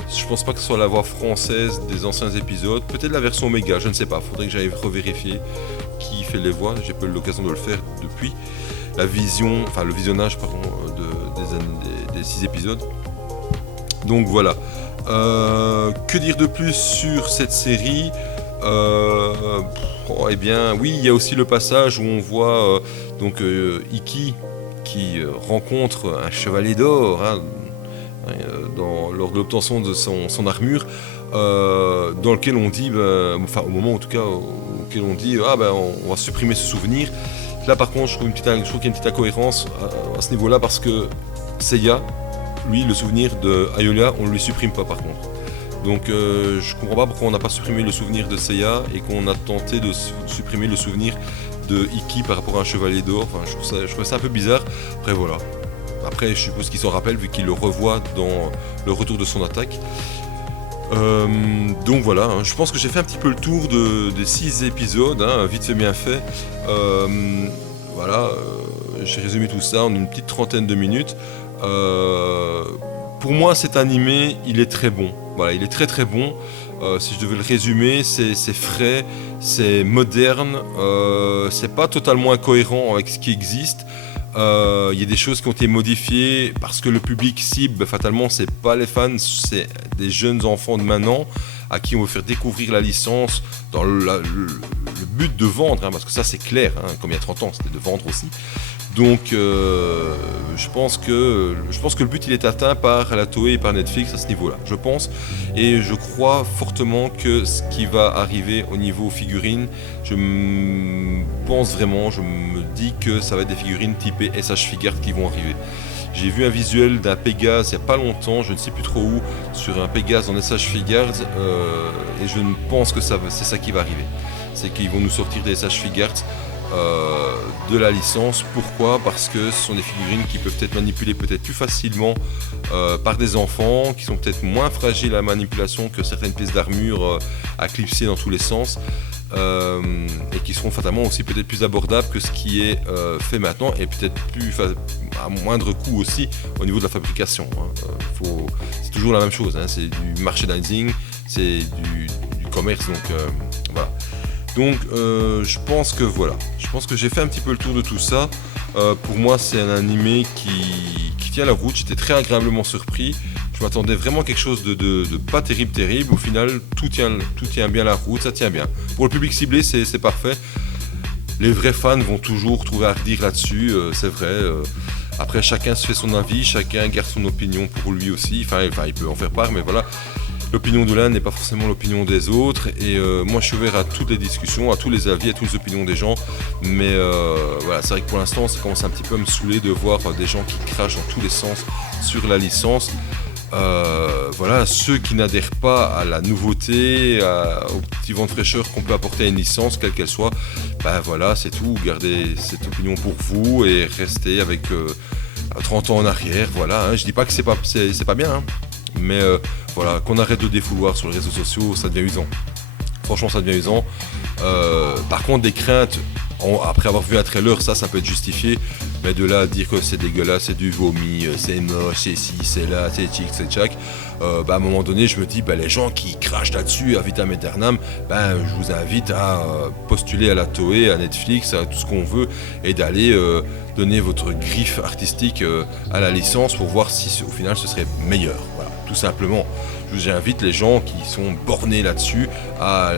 je pense pas que ce soit la voix française des anciens épisodes, peut-être la version Omega, je ne sais pas, faudrait que j'aille revérifier qui fait les voix, j'ai pas eu l'occasion de le faire depuis le visionnage des 6 épisodes. Donc voilà. Que dire de plus sur cette série? Eh bien oui, il y a aussi le passage où on voit Ikki qui rencontre un chevalier d'or lors de l'obtention de son armure, dans lequel on dit, au moment en tout cas auquel on dit on va supprimer ce souvenir. Là par contre je trouve qu'il y a une petite incohérence à ce niveau là, parce que Seiya, lui, le souvenir de Ayolia, on ne lui supprime pas par contre. Donc je comprends pas pourquoi on n'a pas supprimé le souvenir de Seiya et qu'on a tenté de supprimer le souvenir de Ikki par rapport à un chevalier d'or. Enfin, je trouve ça un peu bizarre. Après voilà. Après je suppose qu'il s'en rappelle vu qu'il le revoit dans le retour de son attaque. Donc voilà, je pense que j'ai fait un petit peu le tour des 6 épisodes, vite fait bien fait. J'ai résumé tout ça en une petite trentaine de minutes. Pour moi cet animé il est très bon. Voilà, il est très très bon. Si je devais le résumer, c'est frais, c'est moderne, c'est pas totalement incohérent avec ce qui existe. Il y a des choses qui ont été modifiées parce que le public cible, fatalement, c'est pas les fans, c'est des jeunes enfants de maintenant à qui on veut faire découvrir la licence dans le but de vendre, hein, parce que ça c'est clair, hein, comme il y a 30 ans, c'était de vendre aussi. Donc je pense que le but il est atteint par la Toei et par Netflix à ce niveau-là, je pense. Et je crois fortement que ce qui va arriver au niveau figurines, je pense vraiment, je me dis que ça va être des figurines typées SH Figuarts qui vont arriver. J'ai vu un visuel d'un Pégase il n'y a pas longtemps, je ne sais plus trop où, sur un Pégase en SH Figuarts, et je pense que c'est ça qui va arriver. C'est qu'ils vont nous sortir des SH Figuarts de la licence. Pourquoi ? Parce que ce sont des figurines qui peuvent être manipulées peut-être plus facilement par des enfants, qui sont peut-être moins fragiles à la manipulation que certaines pièces d'armure à clipser dans tous les sens. Et qui seront fatalement aussi peut-être plus abordables que ce qui est fait maintenant, et peut-être plus à moindre coût aussi au niveau de la fabrication, hein. C'est toujours la même chose, hein. C'est du merchandising, c'est du commerce, donc voilà. Donc je pense que j'ai fait un petit peu le tour de tout ça. Pour moi c'est un animé qui tient la route, j'étais très agréablement surpris. Je m'attendais vraiment à quelque chose de pas terrible. Au final, tout tient bien la route, ça tient bien. Pour le public ciblé, c'est parfait. Les vrais fans vont toujours trouver à redire là-dessus, c'est vrai. Après, chacun se fait son avis, chacun garde son opinion pour lui aussi. Enfin, il peut en faire part, mais voilà. L'opinion de l'un n'est pas forcément l'opinion des autres. Et moi, je suis ouvert à toutes les discussions, à tous les avis, à toutes les opinions des gens. Mais voilà, c'est vrai que pour l'instant, ça commence un petit peu à me saouler de voir des gens qui crachent dans tous les sens sur la licence. Voilà, ceux qui n'adhèrent pas à la nouveauté, au petit vent de fraîcheur qu'on peut apporter à une licence, quelle qu'elle soit, ben voilà, c'est tout. Gardez cette opinion pour vous et restez avec 30 ans en arrière. Voilà, hein. Je dis pas que c'est pas bien, hein. Mais voilà, qu'on arrête de défouloir sur les réseaux sociaux, ça devient usant. Franchement, ça devient usant. Par contre, des craintes, après avoir vu un trailer, ça peut être justifié. Mais de là à dire que c'est dégueulasse, c'est du vomi, c'est moche, c'est ci, c'est là, c'est tchic, c'est tchac, à un moment donné, je me dis, les gens qui crachent là-dessus, à vitam aeternam, je vous invite à postuler à la Toei, à Netflix, à tout ce qu'on veut, et d'aller donner votre griffe artistique à la licence pour voir si au final ce serait meilleur. Voilà, tout simplement. J'invite les gens qui sont bornés là-dessus à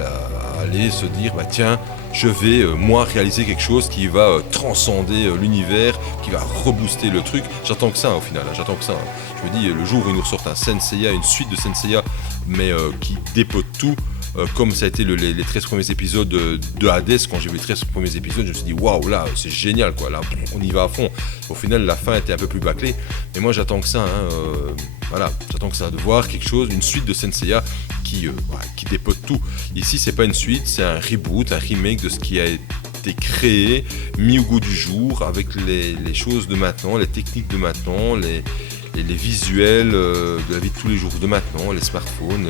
aller se dire, tiens, je vais moi réaliser quelque chose qui va transcender l'univers, qui va rebooster le truc. J'attends que ça, au final, j'attends que ça. Je me dis, le jour où ils nous sortent un Senseiya, une suite de Senseiya, mais qui dépote tout, comme ça a été les 13 premiers épisodes de Hades. Quand j'ai vu les 13 premiers épisodes, je me suis dit, waouh, là, c'est génial, quoi. Là, on y va à fond. Au final, la fin était un peu plus bâclée. Mais moi, j'attends que ça, voilà, j'attends que ça, de voir quelque chose, une suite de Senseiya qui dépote tout. Ici, c'est pas une suite, c'est un reboot, un remake de ce qui a été créé, mis au goût du jour, avec les choses de maintenant, les techniques de maintenant, les visuels de la vie de tous les jours de maintenant, les smartphones,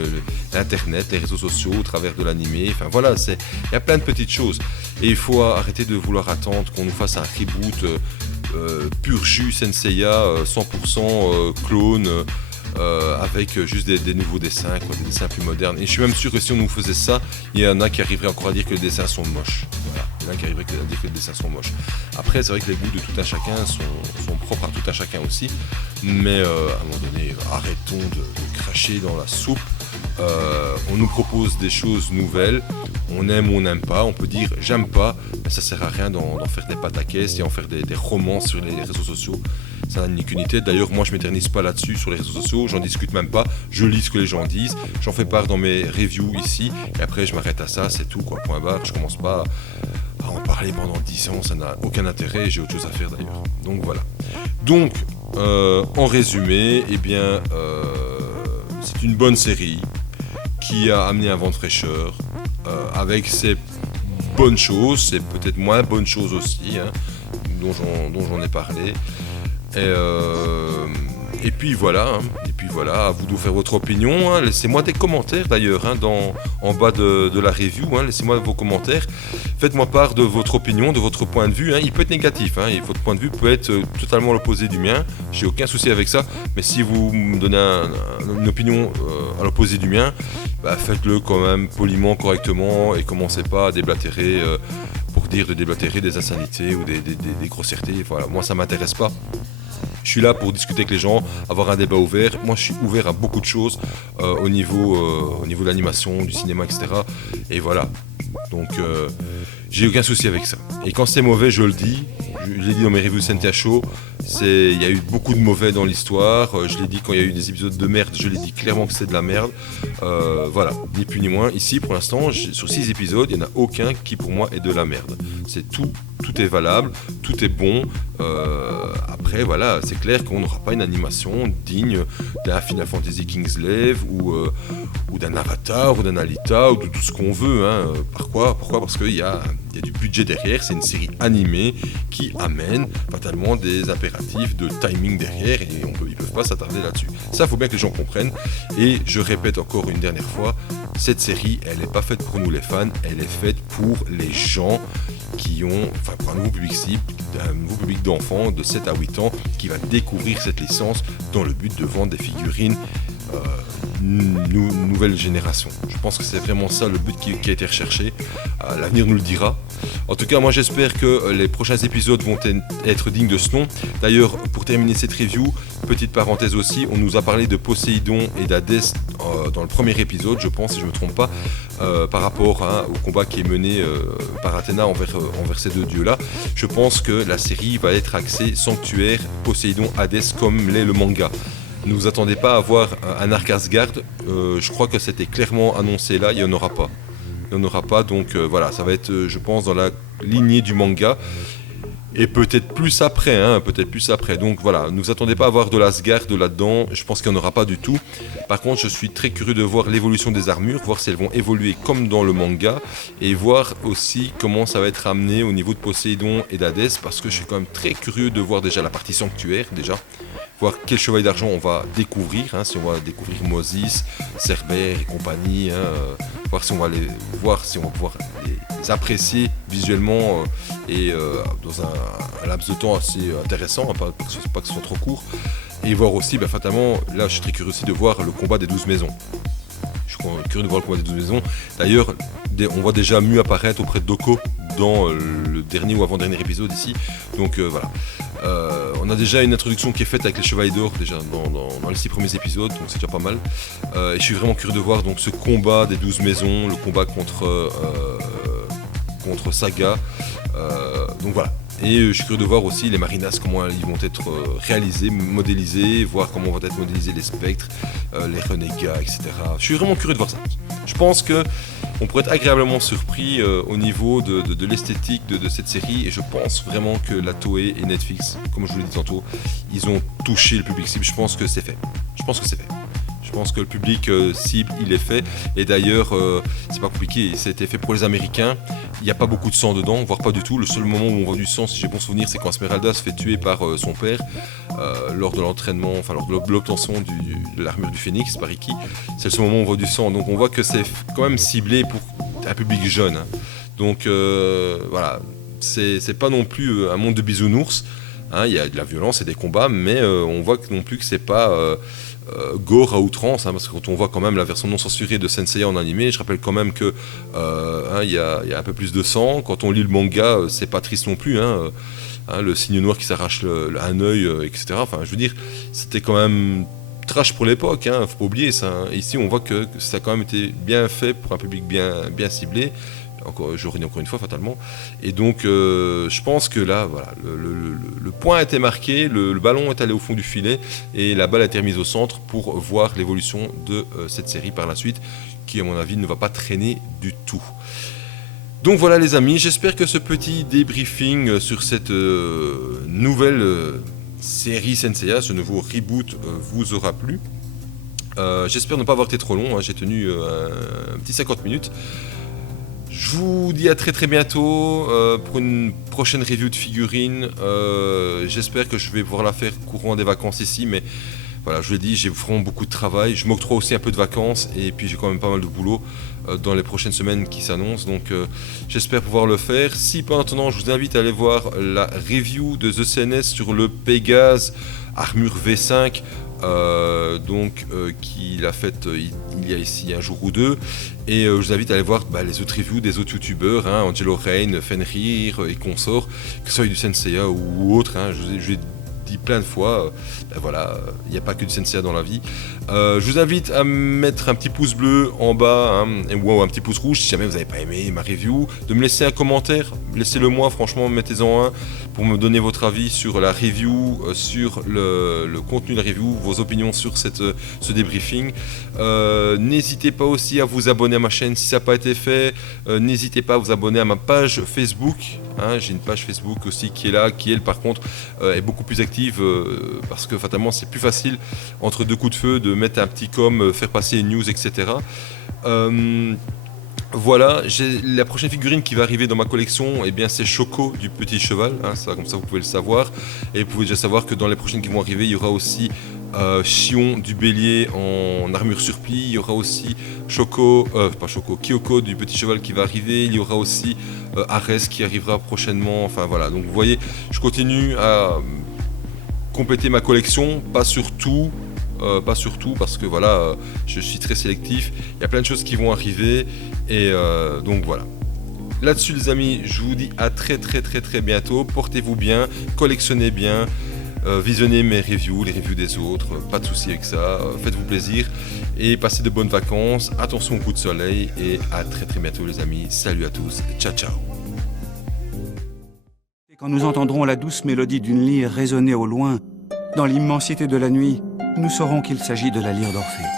l'internet, les réseaux sociaux au travers de l'animé, enfin voilà, il y a plein de petites choses. Et il faut arrêter de vouloir attendre qu'on nous fasse un reboot pur jus Senseiya, 100% clone, avec juste des nouveaux dessins, des dessins plus modernes. Et je suis même sûr que si on nous faisait ça, il y en a qui arriveraient encore à dire que les dessins sont moches. Voilà, il y en a qui arriveraient à dire que les dessins sont moches. Après, c'est vrai que les goûts de tout un chacun sont propres à tout un chacun aussi. Mais à un moment donné, arrêtons de cracher dans la soupe. On nous propose des choses nouvelles, on aime ou on n'aime pas, on peut dire j'aime pas, mais ça sert à rien d'en faire des pataquès et en faire des romans sur les réseaux sociaux. Ça n'a ni qu'une unité. D'ailleurs, moi je m'éternise pas là-dessus sur les réseaux sociaux, j'en discute même pas, je lis ce que les gens disent, j'en fais part dans mes reviews ici, et après je m'arrête à ça, c'est tout, quoi, point barre. Je commence pas à en parler pendant 10 ans, ça n'a aucun intérêt, et j'ai autre chose à faire d'ailleurs. Donc voilà. Donc, en résumé, c'est une bonne série qui a amené un vent de fraîcheur, avec ses bonnes choses, ses peut-être moins bonnes choses aussi, dont j'en ai parlé. Et puis voilà, à vous de faire votre opinion, laissez-moi des commentaires d'ailleurs en bas de la review, laissez-moi vos commentaires, faites-moi part de votre opinion, de votre point de vue, il peut être négatif, et votre point de vue peut être totalement l'opposé du mien, j'ai aucun souci avec ça, mais si vous me donnez une opinion à l'opposé du mien, faites-le quand même poliment, correctement, et commencez pas à déblatérer pour dire de déblatérer des insanités ou des grossièretés. Voilà, moi ça m'intéresse pas. Je suis là pour discuter avec les gens, avoir un débat ouvert. Moi, je suis ouvert à beaucoup de choses au niveau de l'animation, du cinéma, etc. Et voilà. Donc, j'ai aucun souci avec ça. Et quand c'est mauvais, je le dis. Je l'ai dit dans mes reviews Sentia Show. Il y a eu beaucoup de mauvais dans l'histoire. Je l'ai dit quand il y a eu des épisodes de merde. Je l'ai dit clairement que c'est de la merde. Voilà, ni plus ni moins. Ici, pour l'instant, sur 6 épisodes, il n'y en a aucun qui, pour moi, est de la merde. C'est tout. Tout est valable, tout est bon. Après, voilà, c'est clair qu'on n'aura pas une animation digne d'un Final Fantasy Kingsglaive ou d'un Avatar ou d'un Alita ou de tout ce qu'on veut. Hein. Pourquoi ? Parce qu'il y a du budget derrière. C'est une série animée qui amène fatalement des impératifs de timing derrière et ils ne peuvent pas s'attarder là-dessus. Ça, il faut bien que les gens comprennent. Et je répète encore une dernière fois, cette série, elle n'est pas faite pour nous les fans, elle est faite pour les gens qui ont, enfin pour un nouveau public cible, un nouveau public d'enfants de 7 à 8 ans qui va découvrir cette licence dans le but de vendre des figurines nouvelle génération. Je pense que c'est vraiment ça le but qui a été recherché. L'avenir nous le dira. En tout cas, moi j'espère que les prochains épisodes vont être dignes de ce nom. D'ailleurs, pour terminer cette review, petite parenthèse aussi, on nous a parlé de Poséidon et d'Hadès dans le premier épisode, je pense, si je ne me trompe pas, par rapport au combat qui est mené par Athéna envers ces deux dieux-là. Je pense que la série va être axée sanctuaire, Poséidon, Hadès, comme l'est le manga. Ne vous attendez pas à voir un arc Asgard, je crois que c'était clairement annoncé là, il n'y en aura pas. Il n'y en aura pas, donc voilà, ça va être, je pense, dans la lignée du manga. Et peut-être plus après, Donc voilà, ne vous attendez pas à voir de l'Asgard là-dedans, je pense qu'il n'y en aura pas du tout. Par contre, je suis très curieux de voir l'évolution des armures, voir si elles vont évoluer comme dans le manga, et voir aussi comment ça va être amené au niveau de Poséidon et d'Hadès, parce que je suis quand même très curieux de voir déjà la partie sanctuaire, voir quel cheval d'argent on va découvrir, si on va découvrir Moses, Cerbère et compagnie, voir si on va pouvoir les apprécier visuellement et dans un laps de temps assez intéressant, pas que ce soit trop court, et voir aussi, fatalement, là je suis très curieux aussi de voir le combat des 12 maisons. Je suis curieux de voir le combat des 12 maisons. D'ailleurs, on voit déjà Mu apparaître auprès de Doko dans le dernier ou avant-dernier épisode ici, donc voilà. On a déjà une introduction qui est faite avec les Chevaliers d'Or déjà dans les 6 premiers épisodes, donc c'est déjà pas mal. Et je suis vraiment curieux de voir donc ce combat des 12 maisons, le combat contre Saga. Donc voilà. Et je suis curieux de voir aussi les marinas, comment ils vont être réalisés, modélisés, voir comment vont être modélisés les spectres, les renégats, etc. Je suis vraiment curieux de voir ça. Je pense que on pourrait être agréablement surpris au niveau de l'esthétique de cette série, et je pense vraiment que la Toei et Netflix, comme je vous l'ai dit tantôt, ils ont touché le public cible. Je pense que c'est fait. Je pense que le public cible, il est fait. Et d'ailleurs, c'est pas compliqué, ça a été fait pour les Américains. Il n'y a pas beaucoup de sang dedans, voire pas du tout. Le seul moment où on voit du sang, si j'ai bon souvenir, c'est quand Esmeralda se fait tuer par son père lors de l'entraînement, enfin lors de l'obtention de l'armure du Phénix par Iki. C'est le seul moment où on voit du sang. Donc on voit que c'est quand même ciblé pour un public jeune. Donc voilà, c'est pas non plus un monde de bisounours. Il y a de la violence et des combats, mais on voit non plus que c'est pas gore à outrance, parce que quand on voit quand même la version non censurée de Saint Seiya en animé, je rappelle quand même que il y a un peu plus de sang. Quand on lit le manga, c'est pas triste non plus, le signe noir qui s'arrache un œil, etc. Enfin, je veux dire, c'était quand même trash pour l'époque, faut pas oublier ça. Ici, on voit que ça a quand même été bien fait pour un public bien ciblé. Je redis encore une fois fatalement, et donc je pense que là voilà, le point a été marqué, le ballon est allé au fond du filet et la balle a été remise au centre pour voir l'évolution de cette série par la suite, qui à mon avis ne va pas traîner du tout. Donc voilà les amis, j'espère que ce petit débriefing sur cette nouvelle série Saint Seiya, ce nouveau reboot vous aura plu. J'espère ne pas avoir été trop long, j'ai tenu un petit 50 minutes. Je vous dis à très bientôt pour une prochaine review de figurines. J'espère que je vais pouvoir la faire courant des vacances ici, mais voilà, je vous l'ai dit, j'ai vraiment beaucoup de travail. Je m'octroie aussi un peu de vacances et puis j'ai quand même pas mal de boulot dans les prochaines semaines qui s'annoncent, donc j'espère pouvoir le faire. Si pendant ce temps, je vous invite à aller voir la review de The CNS sur le Pégase Armure V5. qu'il a faite il y a ici un jour ou deux. Et je vous invite à aller voir les autres reviews des autres youtubeurs, Angelo Rain, Fenrir et consorts, que ce soit du Senseiya ou autre. Je l'ai dit plein de fois, voilà, il n'y a pas que du Senseiya dans la vie. Je vous invite à mettre un petit pouce bleu en bas, ou un petit pouce rouge si jamais vous n'avez pas aimé ma review, de me laisser un commentaire, laissez-le moi, franchement, mettez-en un pour me donner votre avis sur la review, sur le contenu de la review, vos opinions sur ce débriefing. N'hésitez pas aussi à vous abonner à ma chaîne si ça n'a pas été fait, n'hésitez pas à vous abonner à ma page Facebook. J'ai une page Facebook aussi qui est là, qui elle par contre est beaucoup plus active parce que fatalement c'est plus facile entre deux coups de feu de mettre un petit com, faire passer une news, etc. Voilà, la prochaine figurine qui va arriver dans ma collection, c'est Choco du Petit Cheval, ça, comme ça vous pouvez le savoir. Et vous pouvez déjà savoir que dans les prochaines qui vont arriver, il y aura aussi Chion du Bélier en armure surplis, il y aura aussi Kyoko du Petit Cheval qui va arriver, il y aura aussi Arès qui arrivera prochainement, enfin voilà. Donc vous voyez, je continue à compléter ma collection, pas sur tout parce que voilà, je suis très sélectif, il y a plein de choses qui vont arriver et donc voilà. Là-dessus les amis, je vous dis à très bientôt, portez-vous bien, collectionnez bien, visionnez mes reviews, les reviews des autres, pas de soucis avec ça, faites-vous plaisir et passez de bonnes vacances, attention au coup de soleil et à très bientôt les amis, salut à tous, ciao. Quand nous entendrons la douce mélodie d'une lyre résonner au loin, dans l'immensité de la nuit, nous saurons qu'il s'agit de la lyre d'Orphée.